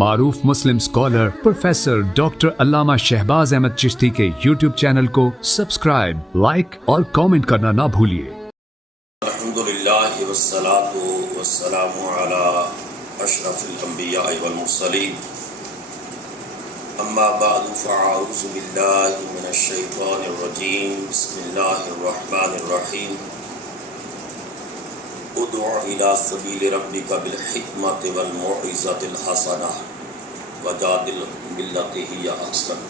معروف مسلم scholar professor doctor علامہ شہباز احمد چشتی کے YouTube channel کو سبسکرائب، لائک اور کامنٹ کرنا نہ بھولیے۔ الحمدللہ والصلاۃ والسلام علی اشرف الانبیاء والمرسلین، اما بعد فاعوذ باللہ من الشیطان الرجیم، بسم اللہ الرحمن الرحیم۔ ادع الی سبیل ربک بالحکمۃ والموعظۃ الحسنہ وجادل باللتی ہی احسن۔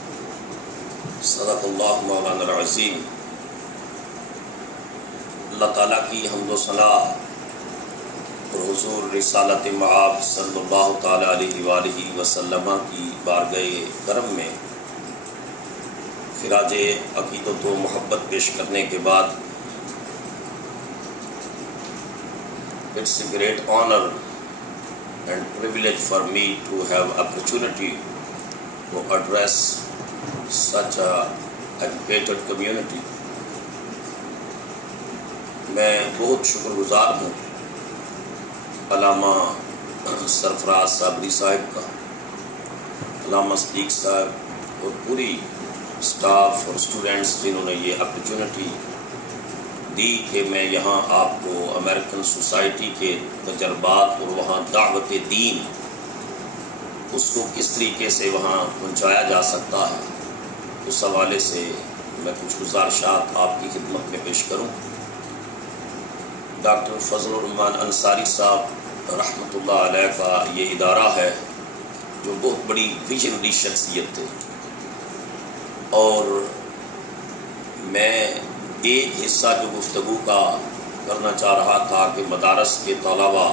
صدق اللہ مولانا العظیم۔ اللہ تعالیٰ کی حمد و ثنا اور حضور رسالت مآب صلی اللہ تعالیٰ علیہ وآلہ وسلم کی بارگاہ کرم میں خراج عقیدت و محبت پیش کرنے کے بعد it's a great honor and privilege for me to have opportunity to address such a educated community۔ میں بہت شکر گزار ہوں علامہ سرفراز صابری صاحب کا، علامہ صدیق صاحب اور پوری اسٹاف اور اسٹوڈنٹس جنہوں نے یہ اپرچونٹی دی کہ میں یہاں آپ کو امریکن سوسائٹی کے تجربات اور وہاں دعوت دین اس کو کس طریقے سے وہاں پہنچایا جا سکتا ہے، اس حوالے سے میں کچھ گزارشات آپ کی خدمت میں پیش کروں۔ ڈاکٹر فضل الرحمان انصاری صاحب رحمۃ اللہ علیہ کا یہ ادارہ ہے جو بہت بڑی ویژنری شخصیت تھے، اور میں ایک حصہ جو گفتگو کا کرنا چاہ رہا تھا کہ مدارس کے طلباء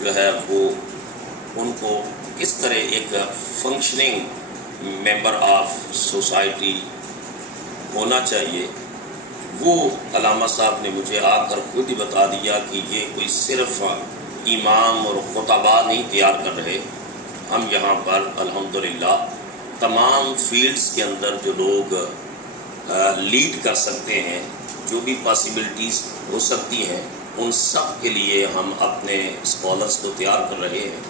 جو ہے وہ ان کو کس طرح ایک فنکشننگ ممبر آف سوسائٹی ہونا چاہیے، وہ علامہ صاحب نے مجھے آ کر خود ہی بتا دیا کہ یہ کوئی صرف امام اور خطباء نہیں تیار کر رہے، ہم یہاں پر الحمدللہ تمام فیلڈز کے اندر جو لوگ لیڈ کر سکتے ہیں، جو بھی پاسبلٹیز ہو سکتی ہیں، ان سب کے لیے ہم اپنے اسکالرس کو تیار کر رہے ہیں،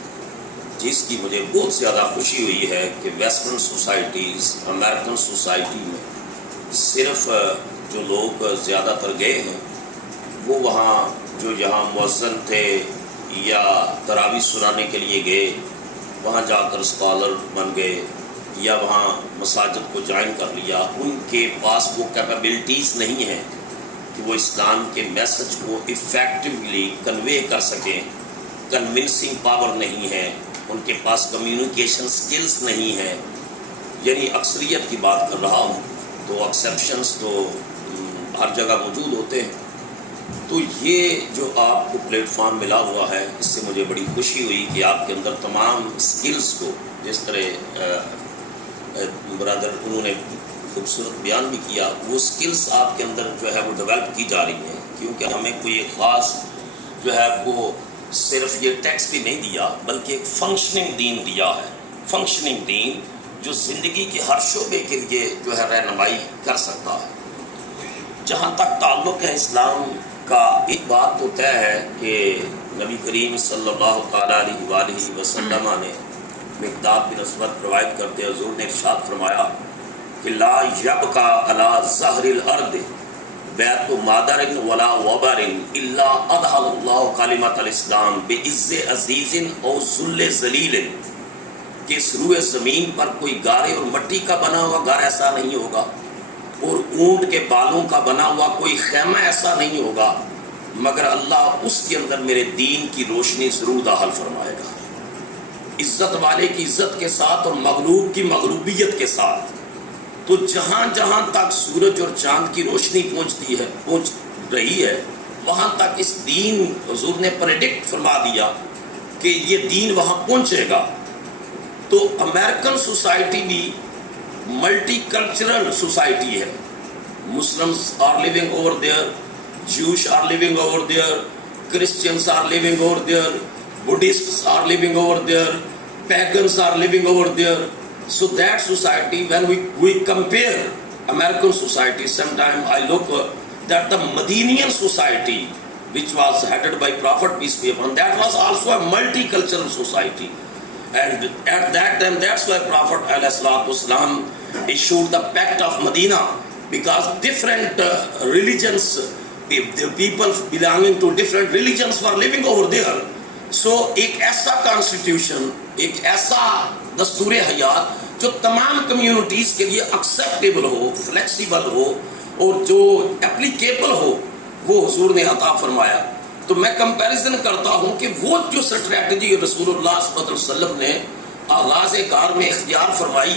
جس کی مجھے بہت زیادہ خوشی ہوئی ہے کہ ویسٹرن سوسائٹیز، امریکن سوسائٹی میں صرف جو لوگ زیادہ تر گئے ہیں وہ وہاں جو یہاں مؤذن تھے یا تراویح سنانے کے لیے گئے، وہاں جا کر اسکالر بن گئے یا وہاں مساجد کو جوائن کر لیا، ان کے پاس وہ کیپیبلٹیز نہیں ہیں کہ وہ اسلام کے میسج کو افیکٹولی کنوے کر سکیں، کنونسنگ پاور نہیں ہے، ان کے پاس کمیونیکیشن سکلز نہیں ہیں، یعنی اکثریت کی بات کر رہا ہوں، تو ایکسیپشنز تو ہر جگہ موجود ہوتے ہیں۔ تو یہ جو آپ کو پلیٹ فارم ملا ہوا ہے، اس سے مجھے بڑی خوشی ہوئی کہ آپ کے اندر تمام سکلز کو، جس طرح برادر انہوں نے خوبصورت بیان بھی کیا، وہ سکلز آپ کے اندر جو ہے وہ ڈیولپ کی جا رہی ہیں، کیونکہ ہمیں کوئی ایک خاص جو ہے وہ صرف یہ ٹیکسٹ بھی نہیں دیا بلکہ ایک فنکشننگ دین دیا ہے، فنکشننگ دین جو زندگی کے ہر شعبے کے لیے جو ہے رہنمائی کر سکتا ہے۔ جہاں تک تعلق ہے اسلام کا، ایک بات تو طے ہے کہ نبی کریم صلی اللہ تعالیٰ علیہ وآلہ وسلم نے مقداد بن اسود روایت کرتے حضور نے ارشاد فرمایا کہ لا یبقى علی ظہر الارض بیت مادر ولا وبر الا اظہر اللہ کلمۃ الاسلام بعز عزیز او ذل ذلیل، کہ اس روئے زمین پر کوئی گارے اور مٹی کا بنا ہوا گھر ایسا نہیں ہوگا، اور اونٹ کے بالوں کا بنا ہوا کوئی خیمہ ایسا نہیں ہوگا، مگر اللہ اس کے اندر میرے دین کی روشنی ضرور داخل فرمائے گا، عزت والے کی عزت کے ساتھ اور مغلوب کی مغلوبیت کے ساتھ۔ تو جہاں جہاں تک سورج اور چاند کی روشنی پہنچ رہی ہے، وہاں تک اس دین حضور نے پریڈکٹ فرما دیا کہ یہ دین وہاں پہنچے گا۔ تو امریکن سوسائٹی بھی ملٹی کلچرل سوسائٹی ہے، Muslims are living over there, Jews are living over there, Christians are living over there, Buddhists are living over there, pagans are living over there. So that society, when we compare American society, sometimes I look that the Madinian society, which was headed by Prophet peace be upon him, that was also a multicultural society. And at that time, that's why Prophet ﷺ issued the Pact of Medina, because different religions, the people belonging to different religions were living over there. So ایک ایسا constitution, ایک ایسا دستور حیات جو تمام communities کے لیے ایکسیپٹیبل ہو, فلیکسیبل ہو اور جو اپلیکیبل ہو, وہ حضور نے عطا فرمایا. تو میں کمپیریزن کرتا ہوں کہ وہ جو اسٹریٹجی رسول اللہ صلی اللہ علیہ وسلم نے آغاز کار میں اختیار فرمائی,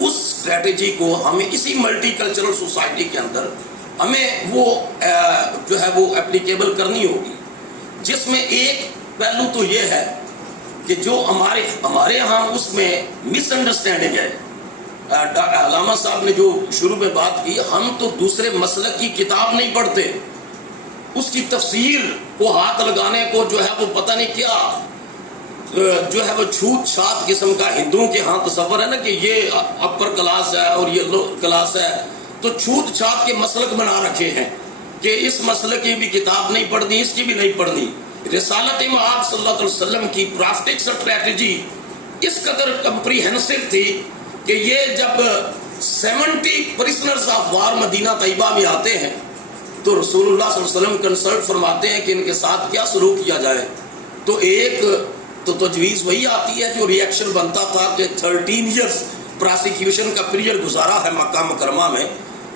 اس اسٹریٹجی کو ہمیں اسی ملٹی کلچرل سوسائٹی کے اندر ہمیں وہ جو ہے وہ اپلیکیبل کرنی ہوگی, جس میں ایک پہلو تو یہ ہے کہ جو ہمارے ہاں اس میں مس انڈرسٹینڈنگ ہے. علامہ صاحب نے جو شروع میں بات کی, ہم تو دوسرے مسلک کی کتاب نہیں پڑھتے, اس کی تفسیر کو ہاتھ لگانے کو جو ہے وہ پتہ نہیں کیا جو ہے وہ چھوت چھات قسم کا ہندوؤں کے ہاں تصور ہے نا کہ یہ اپر کلاس ہے اور یہ لوور کلاس ہے, تو چھوت چھات کے مسلک بنا رکھے ہیں کہ اس مسلک کی بھی کتاب نہیں پڑھنی, اس کی بھی نہیں پڑھنی. رسالت مآب صلی اللہ علیہ وسلم کی پرافٹک اسٹریٹجی اس قدر کمپریہنسو تھی کہ یہ جب 70 پرسنرز آف وار مدینہ طیبہ میں آتے ہیں تو رسول اللہ صلی اللہ علیہ وسلم کنسلٹ فرماتے ہیں کہ ان کے ساتھ کیا سلوک کیا جائے. تو ایک تو تجویز وہی آتی ہے جو ریئیکشن بنتا تھا کہ 13 ایئرز پراسیکیوشن کا پیریڈ گزارا ہے مکہ مکرمہ میں,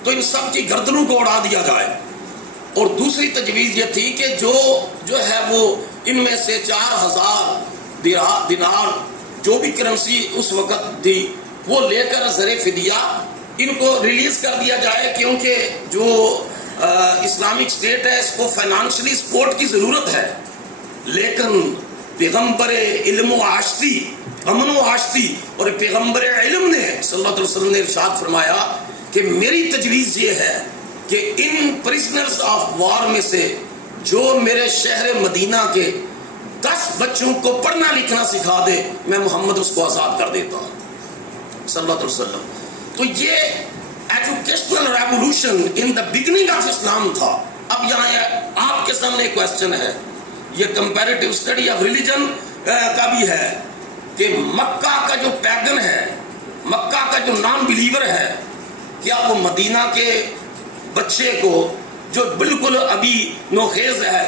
تو ان سب کی گردنوں کو اڑا دیا جائے. اور دوسری تجویز یہ تھی کہ جو ہے وہ ان میں سے 4000 دینار جو بھی کرنسی اس وقت دی وہ لے کر زر فدیہ ان کو ریلیز کر دیا جائے, کیونکہ جو اسلامک اسٹیٹ ہے اس کو فائنانشلی سپورٹ کی ضرورت ہے. لیکن پیغمبر علم و آشتی, امن و آشتی اور پیغمبر علم نے صلی اللہ علیہ وسلم نے ارشاد فرمایا کہ میری تجویز یہ ہے کہ ان پرسنرز آف وار میں سے جو میرے شہر مدینہ کے 10 بچوں کو پڑھنا لکھنا سکھا دے, میں محمد اس کو آزاد کر دیتا ہوں صلی اللہ علیہ وسلم. تو یہ educational revolution in the beginning of Islam تھا. اب یہاں آپ کے سامنے ایک کوشچن ہے, یہ کمپیریٹیو اسٹڈی آف ریلیجن کا بھی ہے کہ مکہ کا جو پیگن ہے, مکہ کا جو نان بلیور ہے, کیا وہ مدینہ کے بچے کو جو بالکل ابھی نوخیز ہے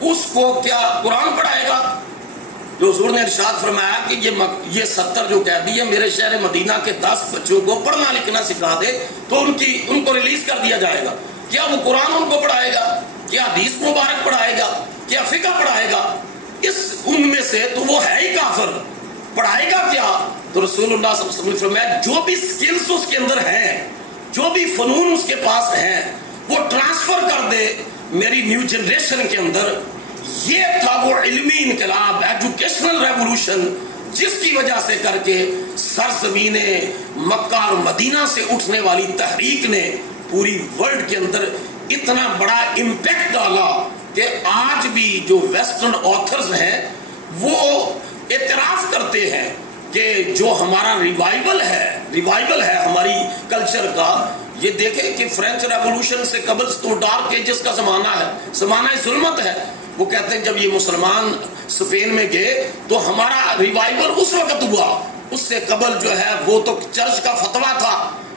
اس کو کیا قرآن پڑھائے گا؟ جو حضور نے ارشاد فرمایا کہ یہ 70 جو قیدی ہے میرے شہر مدینہ کے 10 بچوں کو پڑھنا لکھنا سکھا دے تو ان کو ریلیز کر دیا جائے گا. کیا وہ قرآن ان کو پڑھائے گا؟ کیا حدیث مبارک پڑھائے گا؟ کیا فقہ پڑھائے گا؟ ان میں سے تو وہ ہے ہی کافر, پڑھائے گا کیا؟ تو رسول اللہ صلی اللہ علیہ وسلم نے فرمایا جو بھی سکلز اس کے اندر ہیں, جو بھی فنون اس کے پاس ہیں, وہ ٹرانسفر کر دے میری نیو جنریشن کے اندر. یہ تھا وہ علمی انقلاب, ایجوکیشنل ریولوشن, جس کی وجہ سے کر کے سرزمین مکہ اور مدینہ سے اٹھنے والی تحریک نے پوری ورلڈ کے اندر اتنا بڑا امپیکٹ ڈالا کہ آج بھی جو ویسٹرن آتھرز ہیں وہ اعتراف کرتے ہیں کہ جو ہمارا ریوائول ہے ہماری کلچر کا. یہ دیکھیں کہ فرینچ ریولوشن سے قبل تو ڈارک ایجز کا زمانہ ہے, زمانہ ظلمت ہے. وہ کہتے ہیں جب یہ مسلمان اسپین میں گئے تو ہمارا ریوائول اس وقت ہوا, اس سے قبل جو ہے وہ تو چرچ کا فتویٰ تھا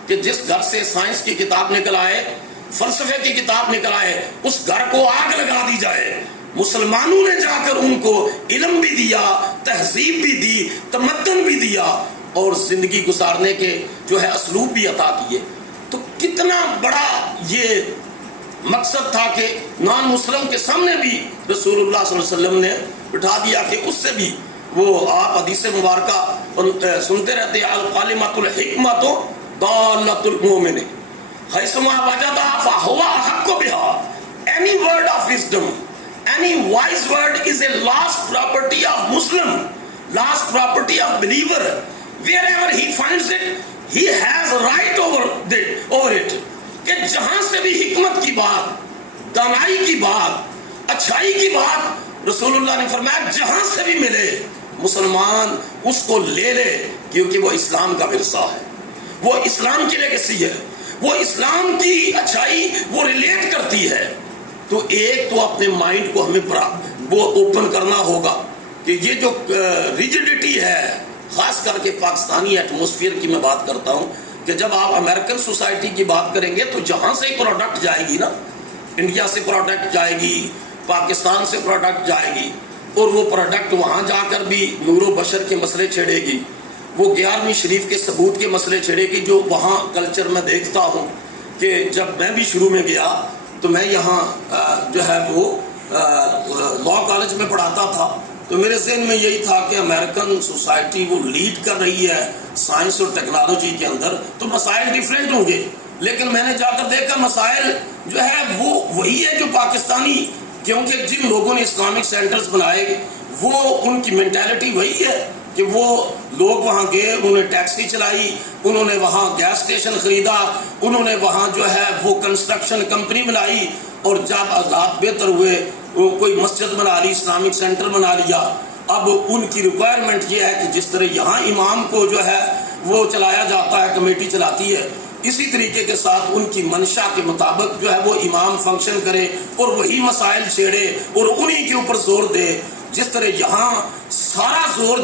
کہ جس گھر سے سائنس کی کتاب نکل آئے, فلسفے کی کتاب نکل آئے, اس گھر کو آگ لگا دی جائے. مسلمانوں نے جا کر ان کو علم بھی دیا, تہذیب بھی دی, تمدن بھی دیا اور زندگی گزارنے کے جو ہے اسلوب بھی عطا کیے. تو کتنا بڑا یہ مقصد تھا کہ نان مسلم کے سامنے بھی رسول اللہ صلی اللہ علیہ وسلم نے بٹھا دیا کہ اس سے بھی وہ آپ حدیث مبارکہ سنتے رہتے ہیں, الکلمۃ الحکمۃ ضالۃ المؤمن حیثما وجدها فهو احق بها. Any word of wisdom, any wise word is a lost property of Muslim, lost property of believer. Wherever he finds it, he has right over it. کہ جہاں سے بھی حکمت کی بات, دانائی کی بات, اچھائی کی بات رسول اللہ نے فرمایا جہاں سے بھی ملے مسلمان اس کو لے لے, کیونکہ وہ اسلام کا ورثہ ہے, وہ اسلام کی لیگیسی ہے, وہ اسلام کی اچھائی وہ ریلیٹ کرتی ہے. تو ایک تو اپنے مائنڈ کو ہمیں وہ اوپن کرنا ہوگا کہ یہ جو ریجڈیٹی ہے، خاص کر کے پاکستانی ایٹماسفیئر کی میں بات کرتا ہوں، کہ جب آپ امریکن سوسائٹی کی بات کریں گے تو جہاں سے ہی پروڈکٹ جائے گی نا، انڈیا سے پروڈکٹ جائے گی، پاکستان سے پروڈکٹ جائے گی، اور وہ پروڈکٹ وہاں جا کر بھی نور و بشر کے مسئلے چھیڑے گی، وہ 11ویں شریف کے ثبوت کے مسئلے چھیڑے گی، جو وہاں کلچر میں دیکھتا ہوں کہ جب میں بھی شروع میں گیا تو میں یہاں جو ہے وہ لا کالج میں پڑھاتا تھا، تو میرے ذہن میں یہی تھا کہ امریکن سوسائٹی وہ لیڈ کر رہی ہے سائنس اور ٹیکنالوجی کے اندر، تو مسائل ڈیفرنٹ ہوں گے، لیکن میں نے جا کر دیکھا مسائل جو ہے وہ وہی ہے جو پاکستانی، کیونکہ جن لوگوں نے اسلامک سینٹرز بنائے وہ ان کی مینٹیلٹی وہی ہے کہ وہ لوگ وہاں گئے، انہوں نے ٹیکسی چلائی، انہوں نے وہاں گیس اسٹیشن خریدا، انہوں نے وہاں جو ہے وہ کنسٹرکشن کمپنی بنائی، اور جب حالات بہتر ہوئے وہ کوئی مسجد بنا لی، اسلامک سینٹر بنا لیا۔ اب ان کی ریکوائرمنٹ یہ ہے کہ جس طرح یہاں امام کو جو ہے وہ چلایا جاتا ہے، کمیٹی چلاتی ہے، اسی طریقے کے ساتھ ان کی منشا کے مطابق جو ہے وہ امام فنکشن کرے اور وہی مسائل چھیڑے اور انہی کے اوپر زور دے، جس طرح یہاں سارا زور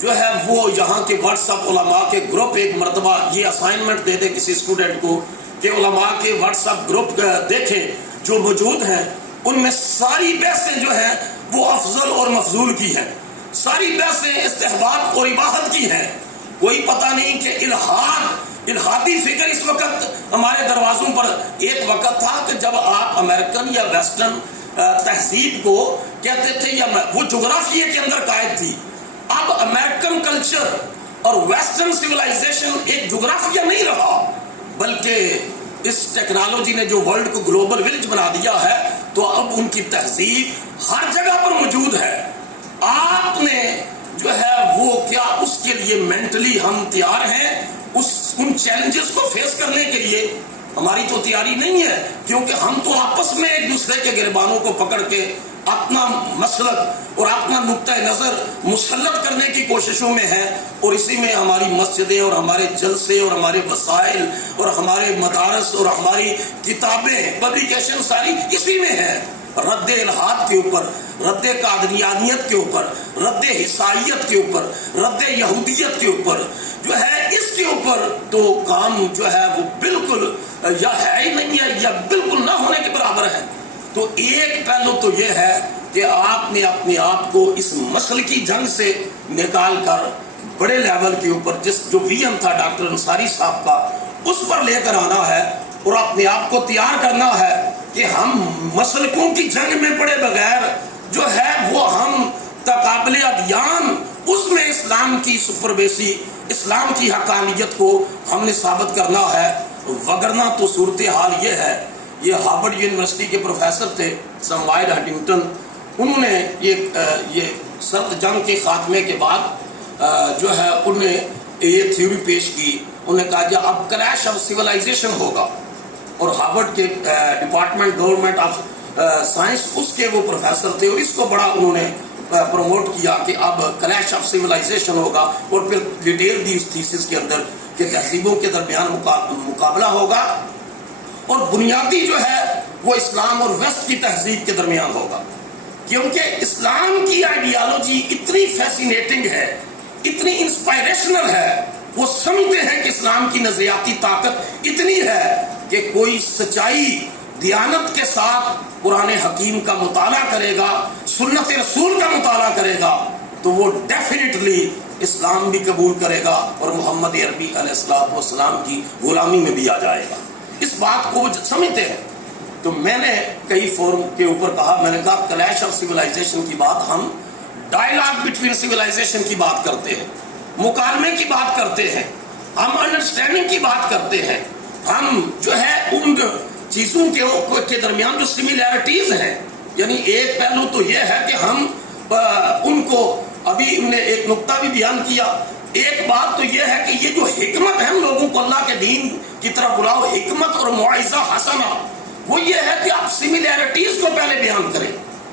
جو ہے وہ یہاں کے واٹس ایپ علماء کے گروپ، ایک مرتبہ یہ اسائنمنٹ دے دے کسی اسٹوڈنٹ کو کہ علماء کے واٹس ایپ گروپ دیکھیں جو موجود ہیں، ان میں ساری بحثیں جو ہیں وہ افضل اور مفضول کی ہیں، ساری بحثیں استحباب اور اباحت کی ہیں۔ کوئی پتہ نہیں کہ الہادی فکر اس وقت ہمارے دروازوں پر، ایک وقت تھا کہ جب آپ امریکن یا ویسٹرن تہذیب کو کہتے تھے یا وہ جغرافیے کے اندر قائد تھی، اب امریکن کلچر اور ویسٹرن سویلائزیشن ایک جغرافیہ نہیں رہا، بلکہ اس ٹیکنالوجی نے جو ورلڈ کو گلوبل ولیج بنا دیا ہے، تو اب ان کی تہذیب ہر جگہ پر موجود ہے۔ آپ نے جو ہے وہ کیا اس کے لیے مینٹلی ہم تیار ہیں ان چیلنجز کو فیس کرنے کے لیے؟ ہماری تو تیاری نہیں ہے، کیونکہ ہم تو آپس میں ایک دوسرے کے گریبانوں کو پکڑ کے اپنا مسلک اور اپنا نقطہ نظر مسلط کرنے کی کوششوں میں ہیں، اور اسی میں ہماری مسجدیں اور ہمارے جلسے اور ہمارے وسائل اور ہمارے مدارس اور ہماری کتابیں، پبلیکیشن ساری اسی میں ہیں، رد الہاد کے اوپر، رد قادریانیت کے اوپر، رد عیسائیت کے اوپر، رد یہودیت کے اوپر جو ہے، اس کے اوپر تو کام جو ہے وہ بالکل یا ہے ہی نہیں ہے یا بالکل نہ ہونے کے برابر ہے۔ تو ایک پہلو تو یہ ہے کہ آپ نے اپنے آپ کو اس مسلکی جنگ سے نکال کر بڑے لیول کے اوپر، جس جو ویژن تھا ڈاکٹر انصاری صاحب کا، اس پر لے کر آنا ہے، اور اپنے آپ کو تیار کرنا ہے کہ ہم مسلکوں کی جنگ میں پڑے بغیر جو ہے وہ ہم تقابل ادیان، اس میں اسلام کی سپرمیسی، اسلام کی حقانیت کو ہم نے ثابت کرنا ہے، وگرنہ تو صورتحال یہ ہے۔ یہ ہارورڈ یونیورسٹی کے پروفیسر تھے سموائل ہنٹنگٹن، انہوں نے یہ سرد جنگ کے خاتمے کے بعد جو ہے انہوں نے یہ تھیوری پیش کی، انہوں نے کہا کہ اب کریش آف سویلائزیشن ہوگا، اور ہارورڈ کے ڈپارٹمنٹ گورنمنٹ آف سائنس اس کے وہ پروفیسر تھے، اور اس کو بڑا انہوں نے پروموٹ کیا کہ اب کلیش آف سویلائزیشن ہوگا، اور پھر ڈیٹیل دی اس تھیسس کے اندر کہ تہذیبوں کے درمیان مقابلہ ہوگا، اور بنیادی جو ہے وہ اسلام اور ویسٹ کی تہذیب کے درمیان ہوگا، کیونکہ اسلام کی آئیڈیالوجی اتنی فیسینیٹنگ ہے، اتنی انسپائریشنل ہے، وہ سمجھتے ہیں کہ اسلام کی نظریاتی طاقت اتنی ہے کہ کوئی سچائی دیانت کے ساتھ قرآن حکیم کا مطالعہ کرے گا، سنت رسول کا مطالعہ کرے گا، تو وہ ڈیفینیٹلی اسلام بھی قبول کرے گا اور محمد عربی علیہ السلام کی غلامی میں بھی آ جائے گا۔ اس بات کو وہ سمجھتے ہیں۔ تو میں نے کئی فورم کے اوپر کہا، میں نے کہا کلیش آف سویلائزیشن کی بات، ہم ڈائیلاگ بٹوین سویلائزیشن کی بات کرتے ہیں، مکالمے کی بات کرتے ہیں، ہم انڈرسٹینڈنگ کی بات کرتے ہیں، ہم جو ہے ان چیزوں کے درمیان جو سملیرٹیز ہیں، یعنی ایک پہلو تو یہ ہے کہ ہم ان کو، ابھی ہم نے ایک نقطہ بھی بیان کیا، ایک بات تو یہ ہے کہ یہ جو حکمت ہے ہم لوگوں کو اللہ کے دین کی طرف بلاؤ، حکمت اور موعظہ حسنہ، وہ یہ ہے کہ آپ سملیرٹیز کو پہلے بیان کریں،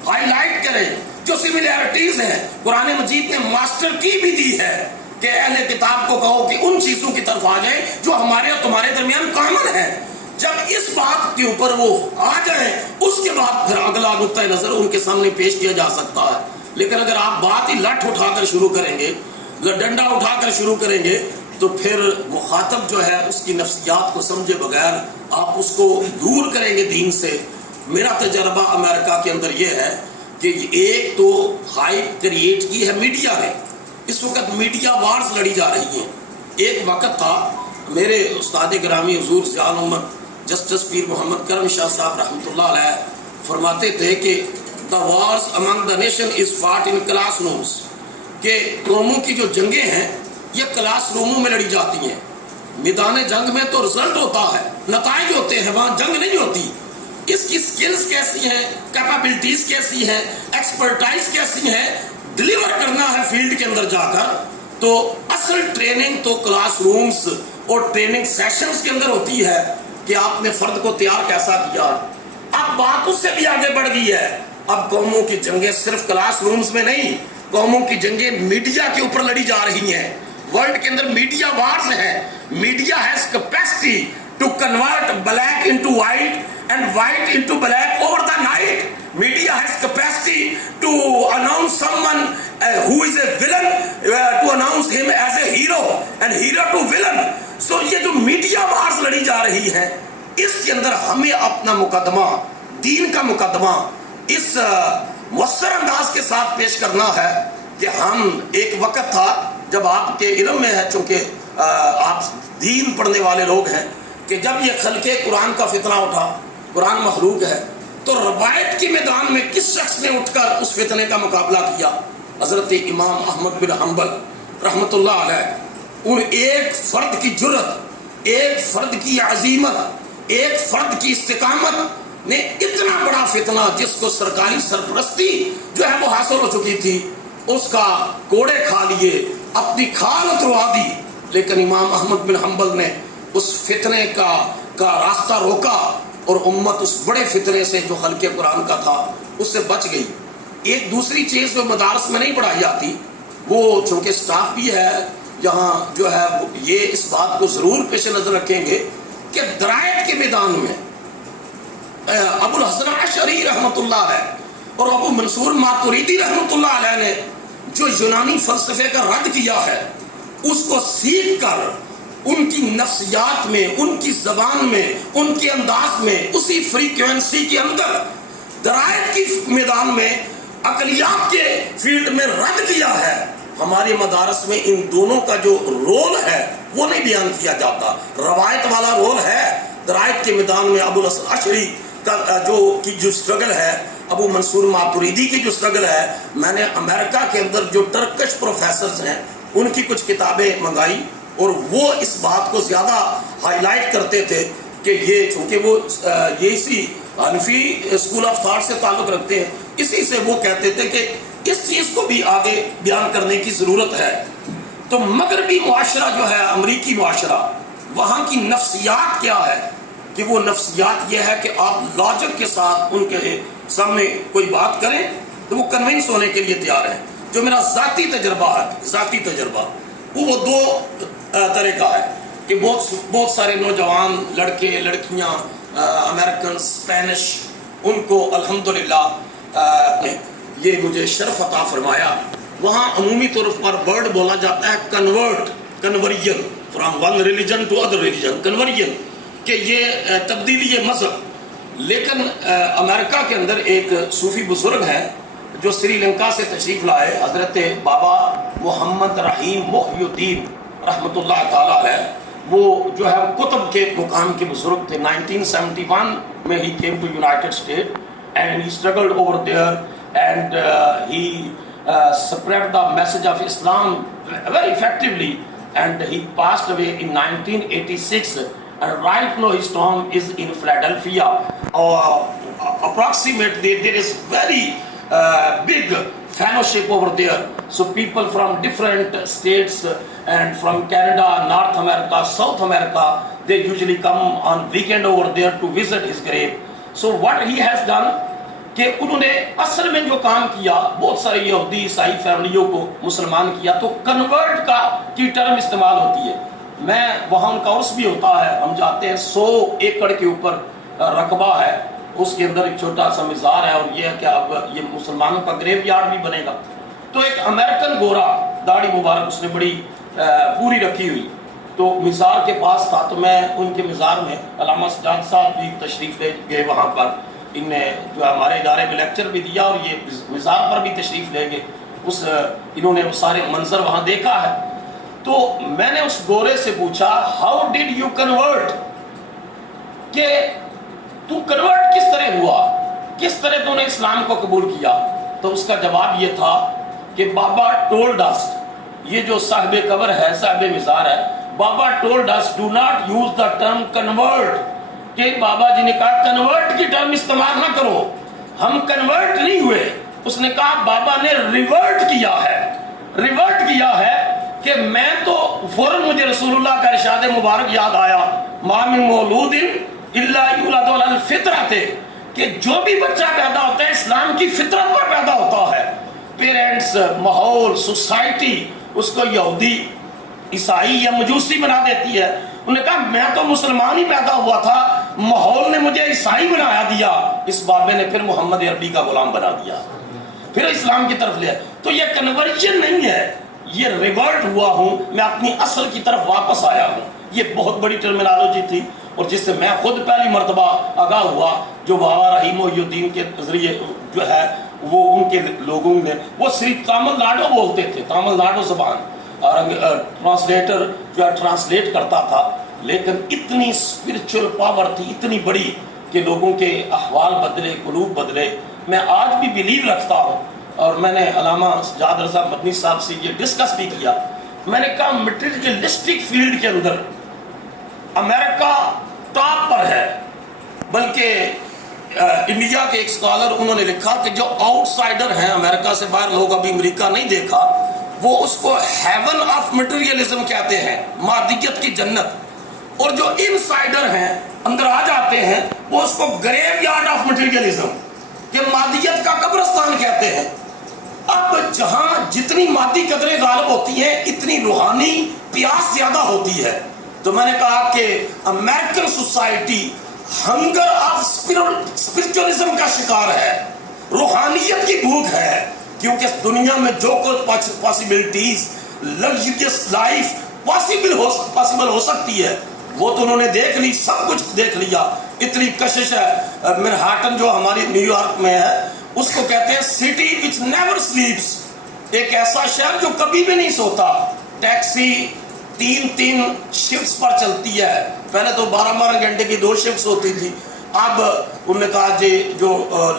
ہائی لائٹ کریں، جو سملیرٹیز ہیں قرآن مجید نے ماسٹر کی بھی دی ہے کہ اہل کتاب کو کہو کہ ان چیزوں کی طرف آ جائیں جو ہمارے اور تمہارے درمیان کامن ہے۔ جب اس بات کے اوپر وہ آ جائیں اس کے بعد پھر اگلا نقطہ نظر ان کے سامنے پیش کیا جا سکتا ہے. لیکن اگر آپ بات ہی لٹ اٹھا کر شروع کریں گے, ڈنڈا اٹھا کر شروع کریں گے, تو پھر مخاطب جو ہے اس کی نفسیات کو سمجھے بغیر آپ اس کو دور کریں گے دین سے. میرا تجربہ امریکہ کے اندر یہ ہے کہ ایک تو ہائپ کریٹ کی ہے میڈیا نے. اس وقت میڈیا وارز لڑی جا رہی ہیں. ایک وقت تھا, میرے استاد گرامی حضور ضیاء الحمد جسٹس پیر محمد کرم شاہ صاحب رحمۃ اللہ علیہ فرماتے تھے کہ the wars among the nation is fought in class rooms, کہ قوموں کی جو جنگیں ہیں یہ کلاس روموں میں لڑی جاتی ہیں. میدان جنگ میں تو رزلٹ ہوتا ہے, نتائج ہوتے ہیں, وہاں جنگ نہیں ہوتی. اس کی سکلز کیسی ہیں, کیپیبلٹیز کیسی ہیں, ایکسپرٹائز کیسی ہیں, ڈلیور کرنا ہے فیلڈ کے اندر جا کر. تو اصل ٹریننگ تو کلاس رومز اور ٹریننگ سیشنز کے اندر ہوتی ہے کہ آپ نے فرد کو تیار کیسا کیا. اب بات اس سے بھی آگے بڑھ گئی ہے. اب قوموں کی جنگیں صرف کلاس رومز میں نہیں, قوموں کی جنگیں میڈیا کے اوپر لڑی جا رہی ہیں. ورلڈ کے اندر میڈیا وارز ہے. Media has capacity to convert black into white and white into black over the night. Media has capacity to announce someone who is a villain to announce him as a hero and hero to villain. So یہ جو media wars لڑی جا رہی ہے اس کے اندر ہمیں اپنا مقدمہ, دین کا مقدمہ اس مؤثر انداز کے ساتھ پیش کرنا ہے کہ ہم, ایک وقت تھا جب آپ کے علم میں ہے, چونکہ آپ دین پڑھنے والے لوگ ہیں, کہ جب یہ خلق قرآن کا فتنہ اٹھا, قرآن مخلوق ہے, تو روایت کے میدان میں کس شخص نے اٹھ کر اس فتنے کا مقابلہ کیا؟ حضرت امام احمد بن حنبل رحمۃ اللہ علیہ. ان ایک فرد کی جرت, ایک فرد کی عزیمت, ایک فرد کی استقامت نے اتنا بڑا فتنہ جس کو سرکاری سرپرستی جو ہے وہ حاصل ہو چکی تھی, اس کا کوڑے کھا لیے, اپنی کھال اتروا دی. لیکن امام احمد بن حنبل نے اس فتنے کا راستہ روکا اور امت اس بڑے فتنے سے جو خلق قرآن کا تھا اس سے بچ گئی. ایک دوسری چیز جو مدارس میں نہیں پڑھائی جاتی, وہ چونکہ سٹاف بھی ہے یہاں جو ہے, یہ اس بات کو ضرور پیش نظر رکھیں گے کہ درائت کے میدان میں ابو الحسن اشعری رحمۃ اللہ علیہ اور ابو منصور ماتوریدی رحمۃ اللہ علیہ نے جو یونانی فلسفے کا رد کیا ہے, اس کو سیکھ کر ان کی نفسیات میں, ان کی زبان میں, ان کے انداز میں, اسی فریکوینسی کے اندر درائت کی میدان میں, عقلیات کے فیلڈ میں رد کیا ہے. ہمارے مدارس میں ان دونوں کا جو رول ہے وہ نہیں بیان کیا جاتا. روایت والا رول ہے درائت کے میدان میں. ابو الحسن اشعری کا جو سٹرگل ہے, ابو منصور ماتوریدی کی جو سٹرگل ہے, میں نے امریکہ کے اندر جو ٹرکش پروفیسرز ہیں ان کی کچھ کتابیں منگائی اور وہ اس بات کو زیادہ ہائی لائٹ کرتے تھے کہ یہ چونکہ وہ یہ اسی حنفی اسکول آف تھاٹ سے تعلق رکھتے ہیں, اسی سے وہ کہتے تھے کہ اس چیز کو بھی آگے بیان کرنے کی ضرورت ہے. تو مغربی معاشرہ جو ہے, امریکی معاشرہ, وہاں کی نفسیات کیا ہے کہ وہ نفسیات یہ ہے کہ آپ لاجک کے ساتھ ان کے سامنے کوئی بات کریں تو وہ کنونس ہونے کے لیے تیار ہیں. جو میرا ذاتی تجربہ ہے, ذاتی تجربہ وہ دو طرح کا ہے کہ بہت سارے نوجوان لڑکے لڑکیاں امریکن, اسپینش, ان کو الحمدللہ یہ مجھے شرف عطا فرمایا. وہاں عمومی طور پر ورڈ بولا جاتا ہے conversion, from one religion to other religion, conversion, کہ یہ تبدیلی مذہب. لیکن امریکہ کے اندر ایک صوفی بزرگ ہے جو سری لنکا سے تشریف لائے, حضرت بابا محمد رحیم محی الدین رحمۃ اللہ تعالیٰ علیہ. وہ جو ہے کتب کے مقام کے بزرگ تھے. 1971 میں ہی came to United States and he struggled over there and he spread the message of Islam very effectively and he passed away in 1986 and right now his tomb is in Philadelphia. Approximately there is very big fellowship over there, so people from different states and from Canada, North America, South America, they usually come on weekend over there to visit his grave. So what he has done کہ انہوں نے اصل میں جو کام کیا, بہت سارے یہودی عیسائی فیملیوں کو مسلمان کیا, تو کنورٹ کی ٹرم استعمال ہوتی ہے. میں وہاں ان کا عرس بھی ہوتا ہے، ہم جاتے ہیں، 100 ایکڑ کے اوپر رقبہ ہے، اس کے اندر ایک چھوٹا سا مزار ہے، اور یہ ہے کہ اب یہ مسلمانوں کا گریو یارڈ بھی بنے گا۔ تو ایک امریکن گورا، داڑھی مبارک اس نے بڑی پوری رکھی ہوئی، تو مزار کے پاس تھا، تو میں ان کے مزار میں، علامہ سجاد صاحب بھی تشریف لے گئے وہاں پر، ان نے جو ہمارے ادارے میں لیکچر بھی دیا اور یہ مزار پر بھی تشریف لے گئے، انہوں نے وہ سارے منظر وہاں دیکھا ہے۔ تو میں نے اس گورے سے پوچھا ہاؤ ڈیڈ یو کنورٹ، کہ تو کنورٹ کس طرح ہوا، کس طرح تو نے اسلام کو قبول کیا؟ تو اس کا جواب یہ تھا کہ بابا ٹولڈ اس، یہ جو صاحب قبر ہے، صاحب مزار ہے، بابا told us do not use the term convert, کہ بابا جی نے کہا کنورٹ کی ٹرم استعمال نہ کرو، ہم کنورٹ نہیں ہوئے۔ اس نے کہا بابا نے ریورٹ کیا ہے، ریورٹ کیا ہے، کہ میں تو فوراً مجھے رسول اللہ کا ارشاد مبارک یاد آیا، ما من مولود الا یولد علی الفطرۃ، کہ جو بھی بچہ پیدا ہوتا ہے اسلام کی فطرت پر پیدا ہوتا ہے۔ پیرنٹس، ماحول، سوسائٹی اس کو یہودی، عیسائی یا مجوسی بنا دیتی ہے۔ انہوں نے کہا میں تو مسلمان ہی پیدا ہوا تھا، ماحول نے مجھے عیسائی بنا دیا، اس بابے نے پھر محمد عربی کا غلام بنا دیا، پھر اسلام کی طرف لیا۔ تو یہ کنورژن نہیں ہے، یہ ریورٹ ہوا ہوں، میں اپنی اصل کی طرف واپس آیا ہوں۔ یہ بہت بڑی ٹرمینالوجی تھی، اور جس سے میں خود پہلی مرتبہ آگاہ ہوا، جو بابا رحیم محی الدین کے ذریعے جو ہے وہ ان کے لوگوں نے، وہ صرف تامل ناڈو بولتے تھے، تامل ناڈو زبان، اور ٹرانسلیٹر جو ہے ٹرانسلیٹ کرتا تھا، لیکن اتنی اسپرچل پاور تھی، اتنی بڑی، کہ لوگوں کے احوال بدلے، قلوب بدلے۔ میں آج بھی بلیو رکھتا ہوں، اور میں نے علامہ سجاد رضا مدنی صاحب سے یہ ڈسکس بھی کیا، میں نے کہا مٹیریلسٹک فیلڈ کے اندر امریکہ ٹاپ پر ہے، بلکہ انڈیا کے ایک اسکالر انہوں نے لکھا کہ جو آؤٹ سائڈر ہیں، امریکہ سے باہر لوگ ابھی امریکہ نہیں دیکھا، وہ اس کو ہیون آف مٹیریلزم کہتے ہیں، مادیت کی جنت، اور جو ان سائڈر ہیں، اندر آ جاتے ہیں، وہ اس کو گریو یارڈ آف مٹیریلزم، کہ مادیت کا قبرستان کہتے ہیں۔ اب جہاں جتنی مادی قدریں غالب ہوتی ہیں، اتنی روحانی پیاس زیادہ ہوتی ہے۔ تو میں نے کہا کہ American society hunger of spiritualism کا شکار ہے، روحانیت کی بھوک ہے، کیونکہ دنیا میں جو کچھ پاسبلٹیز، لگژریس لائف پاسبل ہو سکتی ہے، وہ تو انہوں نے دیکھ لی، سب کچھ دیکھ لیا۔ اتنی کشش ہے، منہاٹن جو ہماری نیو یارک میں ہے، اس کو کہتے ہیں سٹی وچ نیور سلیپس، ایک ایسا شہر جو کبھی بھی نہیں سوتا۔ ٹیکسی 3 شفٹس پر چلتی ہے، پہلے تو 12 گھنٹے کی 2 شفٹس ہوتی تھی، اب انہوں نے کہا جی جو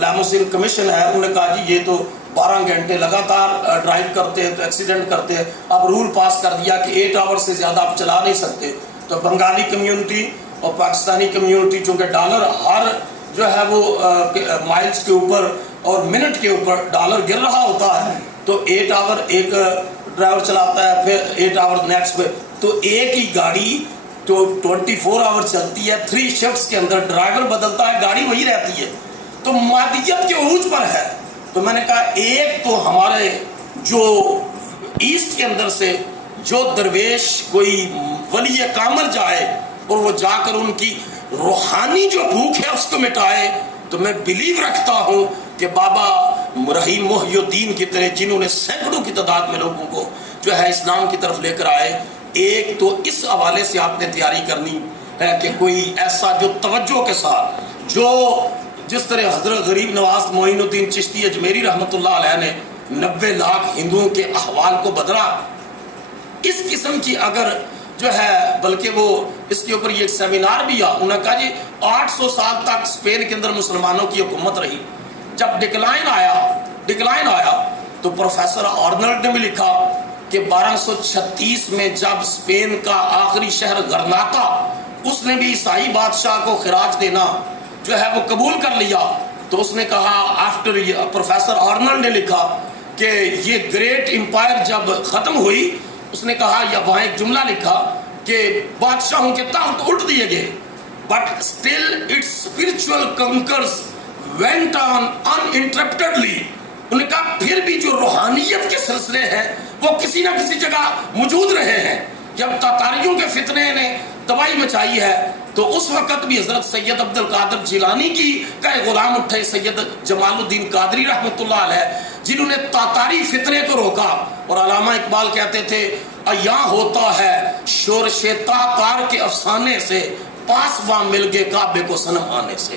لیموسین کمیشن ہے، انہوں نے کہا جی یہ تو 12 گھنٹے لگاتار ڈرائیو کرتے ہیں تو ایکسیڈنٹ کرتے ہیں، اب رول پاس کر دیا کہ 8 آور سے زیادہ آپ چلا نہیں سکتے۔ تو بنگالی کمیونٹی اور پاکستانی کمیونٹی، چونکہ ڈالر ہر جو ہے وہ مائلز کے اوپر اور منٹ کے اوپر ڈالر گر رہا ہوتا ہے، تو 8 آور ایک ڈرائیور چلاتا ہے، پھر 8 آور نیکسٹ پہ، تو ایک ہی گاڑی تو 24 آور چلتی ہے، 3 شفٹس کے اندر ڈرائیور بدلتا ہے، گاڑی وہی رہتی ہے، تو مادیت کے عروج پر ہے۔ تو میں نے کہا ایک تو ہمارے جو ایسٹ کے اندر سے جو درویش کوئی ولی کامل جائے اور وہ جا کر ان کی روحانی جو بھوک ہے اس کو مٹائے، تو میں بلیو رکھتا ہوں کہ بابا رحیم محی الدین کی طرح جنہوں نے سینکڑوں کی تعداد میں لوگوں کو جو ہے اسلام کی طرف لے کر آئے، ایک تو اس حوالے سے آپ نے تیاری کرنی ہے کہ کوئی ایسا جو توجہ کے ساتھ، جو جس طرح حضرت غریب نواز معین الدین چشتی اجمیری رحمۃ اللہ علیہ نے 90 لاکھ ہندوؤں کے احوال کو بدلا، اس قسم کی اگر جو ہے، بلکہ وہ اس کے اوپر یہ سیمینار بھی انہوں نے کہا جی 800 سال تک اسپین کے اندر مسلمانوں کی حکومت رہی، جب ڈکلائن آیا تو پروفیسر آرنلڈ نے بھی لکھا کہ 1236 میں جب اسپین کا آخری شہر غرناطہ، اس نے بھی عیسائی بادشاہ کو خراج دینا جو ہے وہ قبول کر لیا، تو اس نے کہا آفٹر، پروفیسر آرنلڈ نے لکھا کہ یہ گریٹ امپائر جب ختم ہوئی، اس نے کہا یا وہاں ایک جملہ لکھا کہ بادشاہوں کے تخت اٹھ دیے گئے، but still its spiritual conquers went on uninterruptedly۔ انہوں نے کہا پھر بھی جو روحانیت کے سلسلے ہیں وہ کسی نہ کسی جگہ موجود رہے ہیں، جب تاتاریوں کے فتنے نے تباہی مچائی ہے تو اس وقت بھی حضرت سید عبد القادر جیلانی کی کا ایک غلام اٹھے سید جمال الدین قادری رحمۃ اللہ علیہ، جنہوں نے تاتاری فتنے کو روکا. اور علامہ اقبال کہتے تھے ایاں ہوتا ہے شورش تاتار کے افسانے سے، پاسباں مل گئے کعبے کو صنم آنے سے.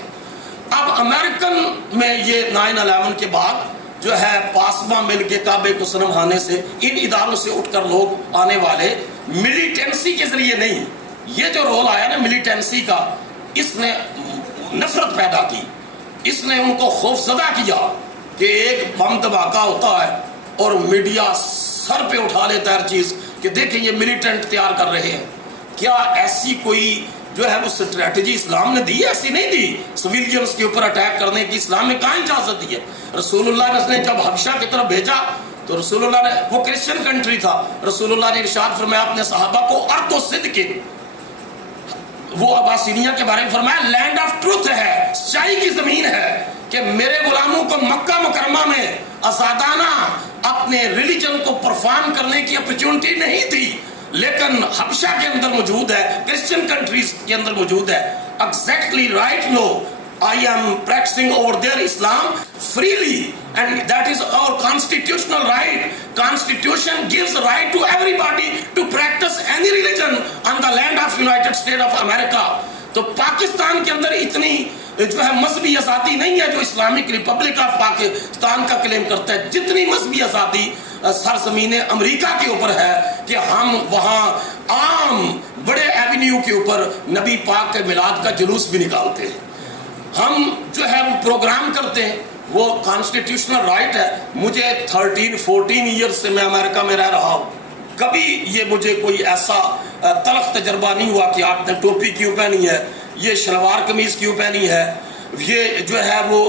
اب امریکن میں یہ 9/11 کے بعد جو ہے پاسباں مل کے کعبے کو صنم آنے سے، ان اداروں سے اٹھ کر لوگ آنے والے ملیٹنسی کے ذریعے نہیں. یہ جو رول آیا نا ملیٹنسی کا، اس نے نفرت پیدا کی، اس نے ان کو خوف زدہ کیا کہ ایک بم دھماکہ ہوتا ہے اور میڈیا سر پہ اٹھا لیتا ہے ہر چیز کہ دیکھیں یہ ملیٹنٹ تیار کر رہے ہیں. کیا ایسی کوئی جو ہے وہ اسٹریٹجی اسلام نے دی؟ ایسی نہیں دی. سویلینز کے اوپر اٹیک کرنے کی اسلام نے کہاں اجازت دی ہے؟ رسول اللہ نے جب حبشہ کی طرف بھیجا تو رسول اللہ نے، وہ کرسچن کنٹری تھا، رسول اللہ نے ارشاد فرمایا اپنے صحابہ کو ارض و صدق، وہ اباسینیہ کے بارے میں فرمایا لینڈ آف ٹروتھ ہے، سچائی کی زمین ہے، کہ میرے غلاموں کو مکہ مکرمہ میں آزادانہ اپنے ریلیجن کو پرفارم کرنے کی اپرچونٹی نہیں تھی، لیکن حبشہ کے اندر موجود ہے، کرسچن کنٹریز کے اندر موجود ہے. Exactly right. No I am practicing over there Islam freely, and that is our constitutional right. Constitution gives the right to everybody to practice any religion on the land of United States of America. تو پاکستان کے اندر اتنی جو ہے مذہبی آزادی نہیں ہے جو اسلامک ریپبلک آف پاکستان کا کلیم کرتا ہے، جتنی مذہبی آزادی سرزمین امریکہ کے اوپر ہے کہ ہم وہاں عام بڑے ایونیو کے اوپر نبی پاک کے میلاد کا جلوس بھی نکالتے ہیں، ہم جو ہے وہ پروگرام کرتے ہیں، وہ کانسٹیٹیوشنل رائٹ ہے. مجھے 13-14 ایئر سے میں امریکہ میں رہ رہا ہوں، کبھی یہ مجھے کوئی ایسا تلخ تجربہ نہیں ہوا کہ آپ نے ٹوپی کیوں پہنی ہے، یہ شلوار قمیض کیوں پہنی ہے، یہ جو ہے وہ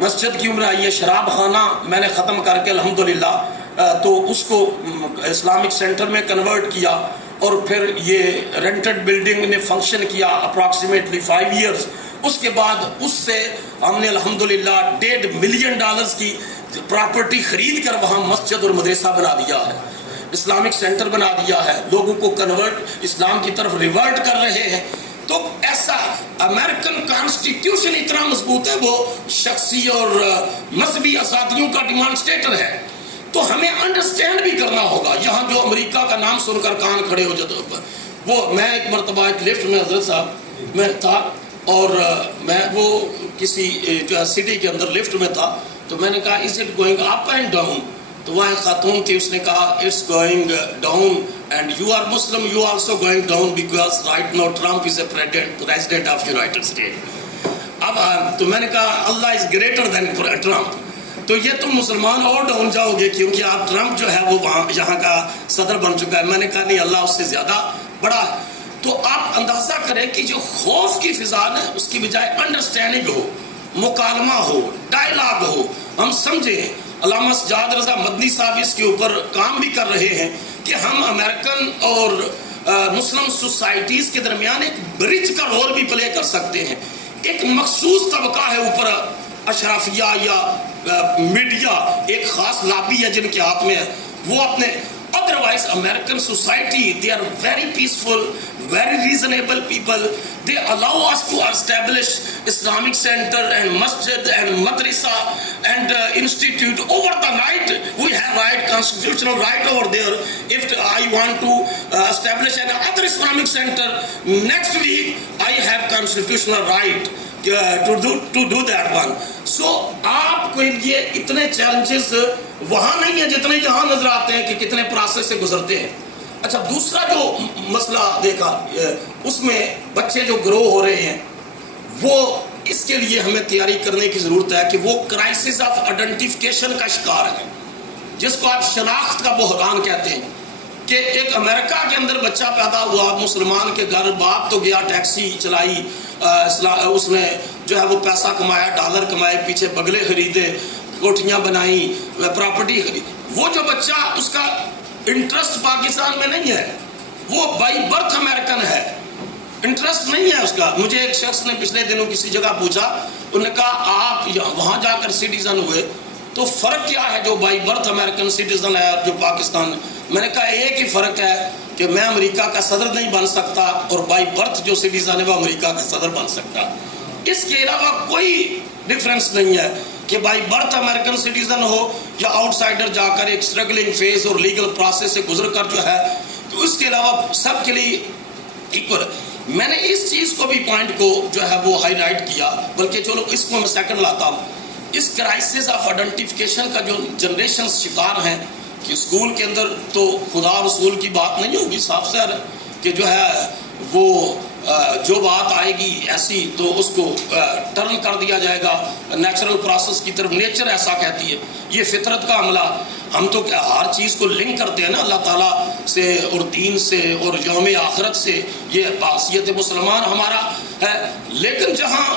مسجد کیوں بنائی ہے. شراب خانہ میں نے ختم کر کے الحمدللہ تو اس کو اسلامک سینٹر میں کنورٹ کیا، اور پھر یہ رینٹڈ بلڈنگ نے فنکشن کیا اپروکسیمیٹلی 5 ایئرز. اس کے بعد اس سے ہم نے الحمدللہ $1.5 ملین کی پراپرٹی خرید کر وہاں مسجد اور مدرسہ بنا دیا ہے، اسلامک سینٹر بنا دیا ہے، لوگوں کو کنورٹ اسلام کی طرف ریورٹ کر رہے ہیں. تو ایسا امریکن کانسٹیٹیوشن اتنا مضبوط ہے، وہ شخصی اور مذہبی آزادیوں کا ڈیمانسٹریٹر ہے. تو ہمیں انڈرسٹینڈ بھی کرنا ہوگا. یہاں جو امریکہ کا نام سن کر کان کھڑے ہو جاتے، وہ میں ایک مرتبہ ایک لفٹ میں حضرت صاحب میں تھا، اور میں وہ کسی جو سٹی کے اندر لفٹ میں تھا، تو میں نے کہا is it going up and down? تو وہاں ایک خاتون تھی، اس نے کہا it's going down and you are Muslim you also going down because right now Trump is a president of United State. اب تو میں نے کہا اللہ از گریٹر دین ٹرمپ. تو یہ تم مسلمان اور ڈاؤن جاؤ گے کیونکہ آپ ٹرمپ جو ہے وہ وہاں یہاں کا صدر بن چکا ہے. میں نے کہا نہیں، اللہ اس سے زیادہ بڑا. تو آپ اندازہ کریں کہ جو خوف کی فضا ہے اس کی بجائے انڈرسٹینڈنگ ہو، مکالمہ ہو، ڈائلاگ ہو، ہم سمجھیں. علامہ سجاد رضا مدنی صاحب اس کے اوپر کام بھی کر رہے ہیں کہ ہم امریکن اور مسلم سوسائٹیز کے درمیان ایک برج کا رول بھی پلے کر سکتے ہیں. ایک مخصوص طبقہ ہے اوپر، اشرافیہ یا میڈیا، ایک خاص لابی ہے جن کے ہاتھ میں ہے، وہ اپنے otherwise American society they are very peaceful, very reasonable people. They allow us to establish Islamic center and masjid and madrasa and institute over the night. We have right, constitutional right over there. If I want to establish another Islamic center next week, I have constitutional right to do that one. So آپ کو یہ اتنے challenges وہاں نہیں ہیں جتنے یہاں نظر آتے ہیں کہ کتنے پروسیس سے گزرتے ہیں. اچھا، دوسرا جو مسئلہ دیکھا اس میں بچے جو گرو ہو رہے ہیں، وہ اس کے لیے ہمیں تیاری کرنے کی ضرورت ہے کہ وہ کرائسس آف آئیڈینٹیفیکیشن کا شکار ہیں، جس کو آپ شناخت کا بحران کہتے ہیں. کہ ایک امریکہ کے اندر بچہ پیدا ہوا مسلمان کے گھر، باپ تو گیا ٹیکسی چلائی، اس نے جو ہے وہ پیسہ کمایا، ڈالر کمائے، پیچھے بگلے خریدے، کوٹھیاں بنائی، پراپرٹی خریدی. وہ جو بچہ، اس کا انٹرسٹ پاکستان میں نہیں ہے، وہ بائی برتھ امریکن ہے، انٹرسٹ نہیں ہے اس کا. مجھے ایک شخص نے پچھلے دنوں کسی جگہ پوچھا، انہوں نے کہا آپ وہاں جا کر سٹیزن ہوئے تو فرق کیا ہے جو بائی برتھ امریکن سٹیزن ہے اور جو پاکستان؟ میں نے کہا ایک ہی فرق ہے کہ میں امریکہ کا صدر نہیں بن سکتا اور بائی برتھ جو سٹیزن ہے وہ امریکہ کا صدر بن سکتا. اس کے علاوہ کوئی ڈفرنس نہیں ہے کہ بائی برتھ امریکن سٹیزن ہو یا آؤٹ سائڈر جا کر ایک اسٹرگلنگ فیز اور لیگل پروسیس سے گزر کر جو ہے. تو اس کے علاوہ سب کے لیے ایکول. میں نے اس چیز کو بھی پوائنٹ کو جو ہے وہ ہائی لائٹ کیا، بلکہ چلو اس کو میں سیکنڈ لاتا ہوں. اس کرائسس آف آئیڈینٹیفیکیشن کا جو جنریشن شکار ہیں کہ اسکول کے اندر تو خدا رسول کی بات نہیں ہوگی، صاف ظاہر ہے کہ جو ہے وہ جو بات آئے گی ایسی تو اس کو ٹرن کر دیا جائے گا نیچرل پروسیس کی طرف. نیچر ایسا کہتی ہے، یہ فطرت کا عملہ. ہم تو ہر چیز کو لنک کرتے ہیں نا اللہ تعالیٰ سے اور دین سے اور یوم آخرت سے، یہ بحثیت مسلمان ہمارا ہے. لیکن جہاں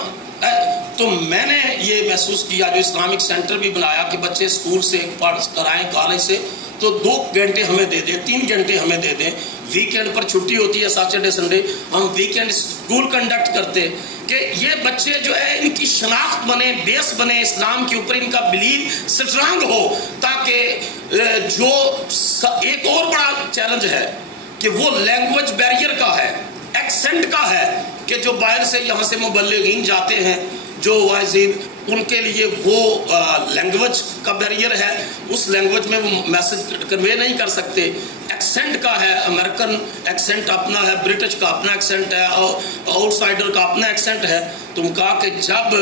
تو میں نے یہ محسوس کیا، جو اسلامک سینٹر بھی بنایا کہ بچے اسکول سے پڑھ کر آئیں، کالج سے تو 2 گھنٹے ہمیں دے دیں، 3 گھنٹے ہمیں دے دیں. ویکینڈ پر چھٹی ہوتی ہے، سیٹرڈے سنڈے ہم ویکینڈ اسکول کنڈکٹ کرتے کہ یہ بچے جو ہے ان کی شناخت بنے، بیس بنے اسلام کے اوپر، ان کا بلیف سٹرانگ ہو، تاکہ جو ایک اور بڑا چیلنج ہے کہ وہ لینگویج بیریئر کا ہے، ایکسنٹ کا ہے کہ جو باہر سے یہاں سے مبلغین جاتے ہیں جو واعظین، ان کے لیے وہ لینگویج کا بیریئر ہے، اس لینگویج میں وہ میسج کنوے نہیں کر سکتے. ایکسنٹ کا ہے، امریکن ایکسنٹ اپنا ہے، برٹش کا اپنا ایکسنٹ ہے، آؤٹ سائڈر کا اپنا ایکسنٹ ہے. تم کہا کہ جب